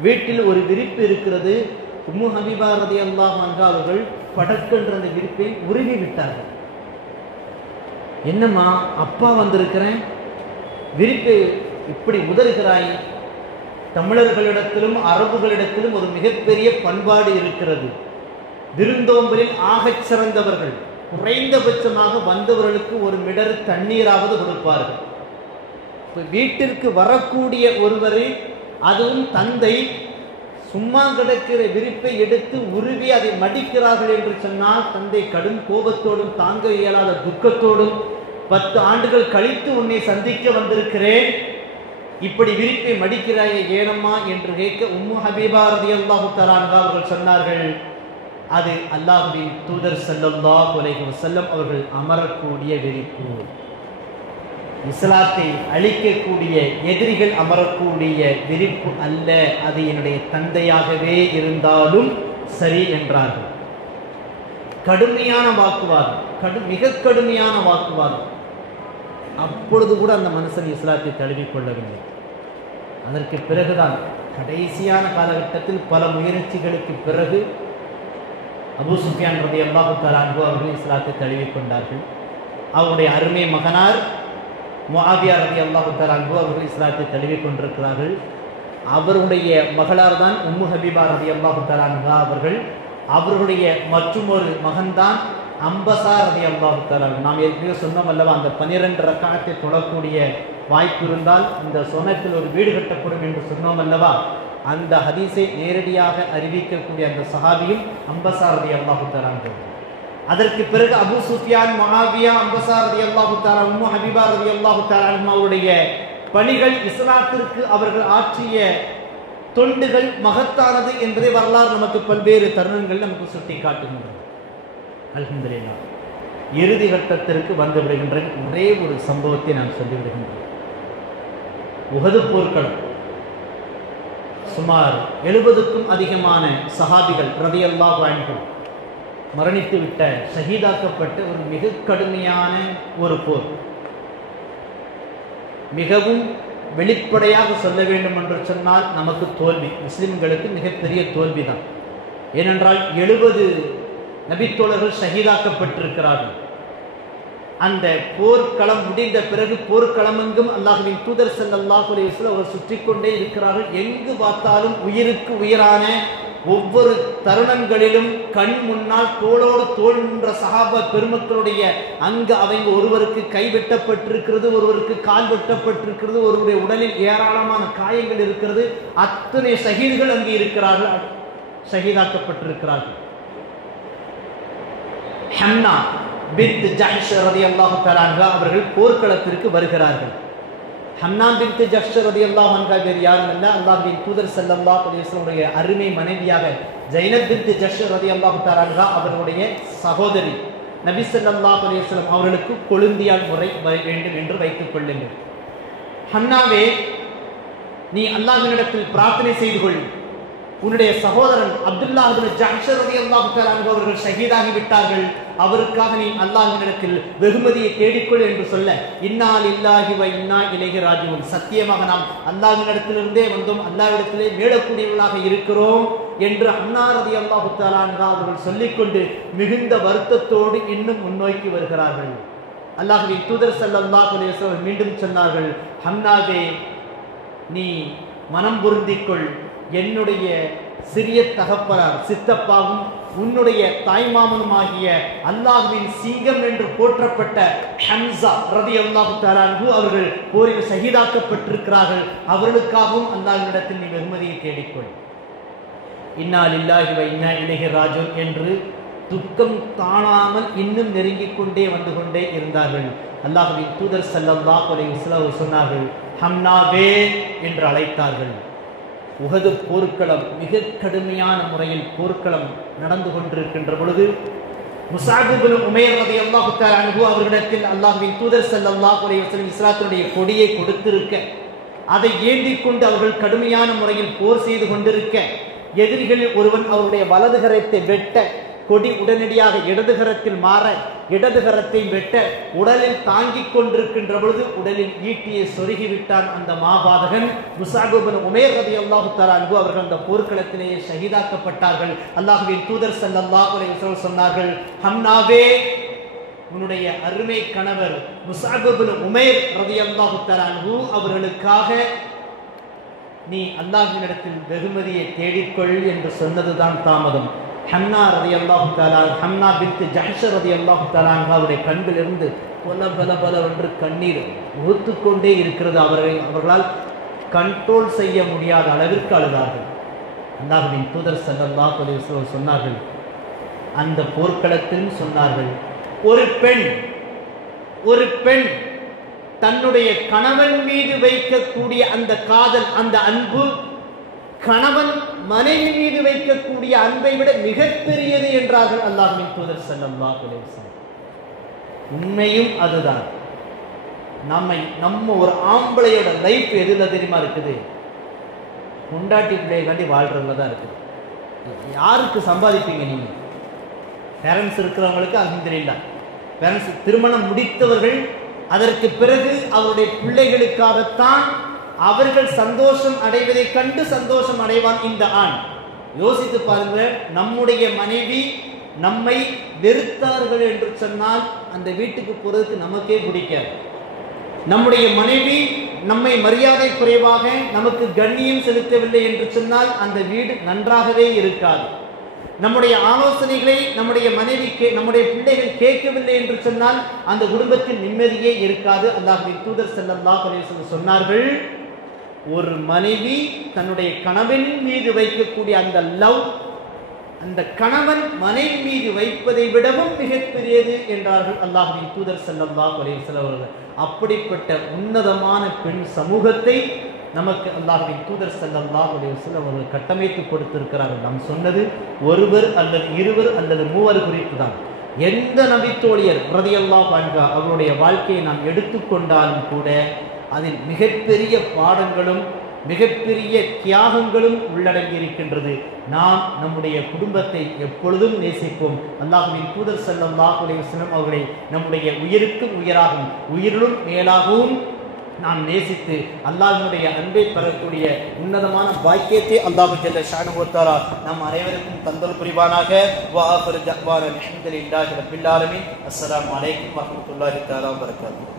வீட்டில் ஒரு விரிப்பு இருக்கிறது. உம்மு ஹபீபா ரலியல்லாஹு அன்ஹா அவர்கள் படக்கென்ற அந்த விரிப்பை உருவி விட்டார்கள். என்னம்மா, அப்பா வந்திருக்கிறேன், விரிப்பை இப்படி உதறுகிறாய்? தமிழர்களிடத்திலும் அரபுகளிடத்திலும் ஒரு மிகப்பெரிய பண்பாடு இருக்கிறது. விருந்தோம்பலில் ஆகச் சிறந்தவர்கள் குறைந்தபட்சமாக வந்தவர்களுக்கு ஒரு மிடர் தண்ணீராவது கொடுப்பார்கள். வீட்டிற்கு வரக்கூடிய ஒருவரை, அதுவும் தந்தை, சும்மா கிடக்கிற விரிப்பை எடுத்து உருவி அதை மடிக்கிறார்கள் என்று சொன்னால் தந்தை கடும் கோபத்தோடும் தாங்க இயலாத துக்கத்தோடும் 10 ஆண்டுகள் கழித்து உன்னை சந்திக்க வந்திருக்கிறேன், இப்படி விரிப்பை மடிக்கிறாயே ஏனம்மா என்று கேட்க உம்மு ஹபீபா ரலியல்லாஹு தஆலா அன்ஹா அவர்கள் சொன்னார்கள், அது அல்லாஹ்வின் தூதர் ஸல்லல்லாஹு அலைஹி வஸல்லம் அவர்கள் அமரக்கூடிய விரிப்பு. இஸ்லாத்தை அழிக்கக்கூடிய எதிரிகள் அமரக்கூடிய விரிப்பு அல்ல, அது என்னுடைய தந்தையாகவே இருந்தாலும் சரி என்றார்கள். கடுமையான வாக்குவாதம், மிக கடுமையான வாக்குவாதம். அப்பொழுது கூட அந்த மனுஷன் இஸ்லாத்தை தழுவிக்கொள்ளவில்லை. அதற்கு பிறகுதான் கடைசியான காலகட்டத்தில் பல முயற்சிகளுக்கு பிறகு அபூ சுஃபியான் ரலியல்லாஹு தஆலா அன்ஹு அவர்கள் இஸ்லாத்தை தழுவிக்கொண்டார்கள். அவருடைய அருமை மகனார் முஆவியா ரலியல்லாஹு தஆலா அன்ஹு அவர்கள் இஸ்லாத்தை தழுவிக்கொண்டிருக்கிறார்கள். அவருடைய மகளார் தான் உம்மு ஹபீபா ரலியல்லாஹு தஆலா அன்ஹா அவர்கள். அவர்களுடைய மற்றொரு மகன்தான் அம்பஸா ரலியல்லாஹு தஆலா. நாம் ஏற்கனவே சொன்னோம் அல்லவா, அந்த 12 ரக்காத்தை தொழக்கூடிய வாய்ப்பு இருந்தால் இந்த சொர்ணத்தில் ஒரு வீடு கட்டப்படும் என்று சொன்னோம் அல்லவா. அந்த ஹதீஸை நேரடியாக அறிவிக்கக்கூடிய அந்த சஹாபியும் அம்பஸா ரலியல்லாஹு தஆலா அன்ஹு. அதற்கு பிறகு அபூ சுஃபியான், முஆவியா, அம்பஸா ரலியல்லாஹு தஆலா, உம்மு ஹபீபா ரலியல்லாஹு தஆலா அன்ஹாவுடைய பணிகள், இஸ்லாத்திற்கு அவர்கள் ஆற்றிய தொண்டுகள் மகத்தானது என்பதை வரலாறு நமக்கு பல்வேறு தருணங்கள் நமக்கு சுட்டி காட்டுகின்றது. அல்ஹம்துலில்லாஹ். இறுதி கட்டத்திற்கு வந்து விடுகின்ற ஒரே ஒரு சம்பவத்தை நான் சொல்லிவிடுகின்றேன். உஹது போர்க்களம். சுமார் 70க்கும் அதிகமான சஹாபிகள் ரலியல்லாஹு அன்ஹு மரணித்து விட்ட, ஷஹீதாக்கப்பட்ட ஒரு மிக கடுமையான ஒரு போர். மிகவும் வெளிப்படையாக சொல்ல வேண்டும் என்று சொன்னால் நமக்கு தோல்வி, முஸ்லிம்களுக்கு மிகப்பெரிய தோல்விதான். ஏனென்றால் 70 நபித்தோழர்கள் ஷஹீதாக்கப்பட்டிருக்கிறார்கள். அந்த போர்க்களம் முடிந்த பிறகு போர்க்களமெங்கும் அல்லாஹ்வின் தூதர் ஸல்லல்லாஹு அலைஹி வஸல்லம் அவர் சுற்றி கொண்டே இருக்கிறார்கள். எங்கு பார்த்தாலும் உயிருக்கு உயிரான ஒவ்வொரு தருணங்களிலும் கண் முன்னால் தோளோடு தோள் நின்ற சஹாபா பெருமக்களுடைய அங்கு அவங்க ஒருவருக்கு கை வெட்டப்பட்டிருக்கிறது, ஒருவருக்கு கால் வெட்டப்பட்டிருக்கிறது, ஒருவருடைய உடலில் ஏராளமான காயங்கள் இருக்கிறது. அத்தனை ஷஹீதுகள் அங்கு இருக்கிறார்கள், ஷஹீதாக்கப்பட்டிருக்கிறார்கள். ஹம்னா பின்த் ஜஹ்ஷ் ரலியல்லாஹு தஆலா அன்ஹா அவர்கள் போர்க்களத்திற்கு வருகிறார்கள். ஹம்னா பின்த் ஜஹ்ஷ் ரலியல்லாஹு அன்ஹா வேறு யாரும் அல்ல, அல்லாஹ்வின் தூதர் ஸல்லல்லாஹு அலைஹி வஸல்லம் உடைய அருமை மனைவியாக ஜைனப் பின்த் ஜஷ் ரலியல்லாஹு தஆலா அன்ஹா அவர்களுடைய சகோதரி. நபி ஸல்லல்லாஹு அலைஹி வஸல்லம் அவர்களுக்கு கொழுந்தியால் முறை வேண்டும் என்று வைத்துக் கொள்ளுங்கள். ஹன்னாவே, நீ அல்லாஹ்வினிடத்தில் பிரார்த்தனை செய்து கொள். உன்னுடைய சகோதரன் அப்துல்லா இப்னு ஜஹ்ஷ் ரலியல்லாஹு தஆலா அன்ஹு அவர்கள் ஷஹீதாகி விட்டார்கள். அவருக்காக நீ அல்லாஹ்வினிடத்தில் வெகுமதியை தேடிக்கொள் என்று சொல்ல, இன்னா லில்லாஹி வ இன்னா இலைஹி ராஜிஊன், சத்தியமாக நாம் அல்லாஹ்வினிடத்திலிருந்தே வந்தோம், அல்லாஹ்விடத்திலே மீளக்கூடியவர்களாக இருக்கிறோம் என்று அன்னா ரலியல்லாஹு தஆலா அன்ஹா அவர்கள் சொல்லிக்கொண்டு மிகுந்த வருத்தத்தோடு இன்னும் முன்னோக்கி வருகிறார்கள். அல்லாஹ்வின் தூதர் ஸல்லல்லாஹு அலைஹி வஸல்லம் மீண்டும் சொன்னார்கள், ஹன்னாவே, நீ மனம் பொருந்திக்கொள். என்னுடைய சிறிய தகப்பனார் சித்தப்பாவும் உன்னுடைய தாய்மாமனுமாகிய அல்லாஹ்வின் சிங்கம் என்று போற்றப்பட்ட ஹம்ஸா ரலியல்லாஹு தஆலா அன்ஹு அவர்கள் போரில் ஷஹீதாக்கப்பட்டிருக்கிறார்கள். அவர்களுக்காகவும் அல்லாஹ்விடத்தில் நீ வெகுமதியை தேடிக்கொள். இன்னா லில்லாஹி வ இன்னா இலைஹி ராஜிஊன் என்று துக்கம் தாழாமல் இன்னும் நெருங்கிக் கொண்டே வந்து கொண்டே இருந்தார்கள். அல்லாஹ்வின் தூதர் ஸல்லல்லாஹு அலைஹி வஸல்லம் சொன்னார்கள், ஹம்னாவே என்று அழைத்தார்கள். உஹது போர்க்களம் மிக கடுமையான முறையில் போர்க்களம் நடந்து கொண்டிருக்கின்ற பொழுது முஸஅப் இப்னு உமைர் ரலியல்லாஹு தஆலா அன்ஹு அவர்களிடத்தில் அல்லாஹ்வின் தூதர் ஸல்லல்லாஹு அலைஹி வஸல்லம் இஸ்லாத்தினுடைய கொடியை கொடுத்திருக்க, அதை ஏந்திக் கொண்டு அவர்கள் கடுமையான முறையில் போர் செய்து கொண்டிருக்க, எதிரிகளில் ஒருவன் அவருடைய வலது கரத்தை வெட்ட, கொடி உடனடியாக இடதுகரத்தில் மாற, இடதுகரத்தை வெட்ட உடலில் தாங்கிக் கொண்டிருக்கின்ற பொழுது உடலில் ஈட்டியை சொருகிவிட்டான் அந்த மாபாதகன். முஸஅப் இப்னு உமைர் ரலியல்லாஹு தஆலா அன்ஹு அவர்கள் அந்த போர்க்களத்திலேயே ஷஹீதாக்கப்பட்டார்கள். அல்லாஹ்வின் தூதர் ஸல்லல்லாஹு அலைஹி வஸல்லம் சொன்னார்கள், ஹம்னாவே, உன்னுடைய அருமை கணவர் முஸஅப் இப்னு உமைர் ரலியல்லாஹு தஆலா அன்ஹு அவர்களுக்காக நீ அல்லாஹ்வினிடத்தில் வெகுமதியை தேடிக்கொள் என்று சொன்னதுதான் தாமதம். ஹன்னா ரலியல்லாஹு தஆலா, ஹன்னா பின்த் ஜஹ்ஷ் ரலியல்லாஹு தஆலா அவருடைய கண்களிலிருந்து பல பல பல என்று கண்ணீர் ஊத்துக்கொண்டே இருக்கிறது. அவர்களால் கண்ட்ரோல் செய்ய முடியாத அளவிற்கு அழுதார்கள். அல்லாஹ்வின் தூதர் ஸல்லல்லாஹு அலைஹி வஸல்லம் சொன்னார்கள், அந்த போர்க்களத்தில் சொன்னார்கள், ஒரு பெண் தன்னுடைய கணவன் மீது வைக்கக்கூடிய அந்த காதல், அந்த அன்பு கணவன் மனைவி மீது வைக்கக்கூடிய அன்பை விட மிகப்பெரியது என்றார்கள் அல்லாஹ்வின் தூதர் ஸல்லல்லாஹு அலைஹி வஸல்லம். உண்மையும் அதுதான். நம்ம ஒரு ஆம்பளையோட லைஃப் எதுல தெரியுமா இருக்குது? பொண்டாட்டி பிள்ளைகாண்டி வாழ்றதுல தான் இருக்குது. யாருக்கு சம்பாதிப்பீங்க நீங்க? பேரண்ட்ஸ் இருக்கிறவங்களுக்கு அல்ஹம்துலில்லாஹ். பேரண்ட்ஸ் திருமணம் முடித்தவர்கள் அதற்கு பிறகு அவருடைய பிள்ளைகளுக்காகத்தான் அவர்கள் சந்தோஷம் அடைவதை கண்டு சந்தோஷம் அடைவான் இந்த ஆண். யோசித்து பாருங்க, நம்முடைய மனைவி நம்மை வெறுத்தார்கள் என்று சொன்னால் அந்த வீட்டுக்கு போறதுக்கு நமக்கே பிடிக்காது. நம்முடைய மனைவி நம்மை மரியாதை குறைவாக நமக்கு கண்ணியம் செலுத்தவில்லை என்று சொன்னால் அந்த வீடு நன்றாகவே இருக்காது. நம்முடைய ஆலோசனைகளை நம்முடைய மனைவி நம்முடைய பிள்ளைகள் கேட்கவில்லை என்று சொன்னால் அந்த குடும்பத்தில் நிம்மதியே இருக்காது. அல்லாஹ்வின் தூதர் ஸல்லல்லாஹு அலைஹி வஸல்லம் சொன்னார்கள், ஒரு மனைவி தன்னுடைய கணவன் மீது வைக்கக்கூடிய அந்த லவ், அந்த கணவன் மனைவி மீது வைப்பதை விடவும் மிகப்பெரியது என்றார்கள் அல்லாஹ்வின் தூதர் ஸல்லல்லாஹு அலைஹி வஸல்லம் அவர்கள். அப்படிப்பட்ட உன்னதமான பெண் சமூகத்தை நமக்கு அல்லாஹ்வின் தூதர் ஸல்லல்லாஹு அலைஹி வஸல்லம் அவர்கள் கட்டமைத்து கொடுத்திருக்கிறார்கள். நாம் சொன்னது ஒருவர் அல்லது இருவர் அல்லது மூவர் குறித்து தான். எந்த நபித்தோழியர் ரலியல்லாஹு அன்ஹா அவருடைய வாழ்க்கையை நாம் எடுத்துக்கொண்டாலும் கூட அதில் மிகப்பெரிய பாடங்களும் மிகப்பெரிய தியாகங்களும் உள்ளடங்கி இருக்கின்றது. நாம் நம்முடைய குடும்பத்தை எப்பொழுதும் நேசிப்போம். அல்லாஹ்வின் தூதர் ஸல்லல்லாஹு அலைஹி வஸல்லம் அவர்களை நம்முடைய உயிருக்கும் உயராகவும் உயிரிலும் மேலாகவும் நாம் நேசித்து அல்லாஹ்வினுடைய அன்பை பெறக்கூடிய உன்னதமான பாக்கியத்தை அல்லாஹ் ஜல்ல ஷானஹு வ தஆலா நம் அனைவருக்கும் தந்தல் புரிவானாக. வ ஆகிரு தஅவானா அல்ஹம்துலில்லாஹி ரப்பில் ஆலமீன். அஸ்ஸலாமு அலைக்கும் வ ரஹ்மத்துல்லாஹி தஆலா வ பரகாத்துஹு.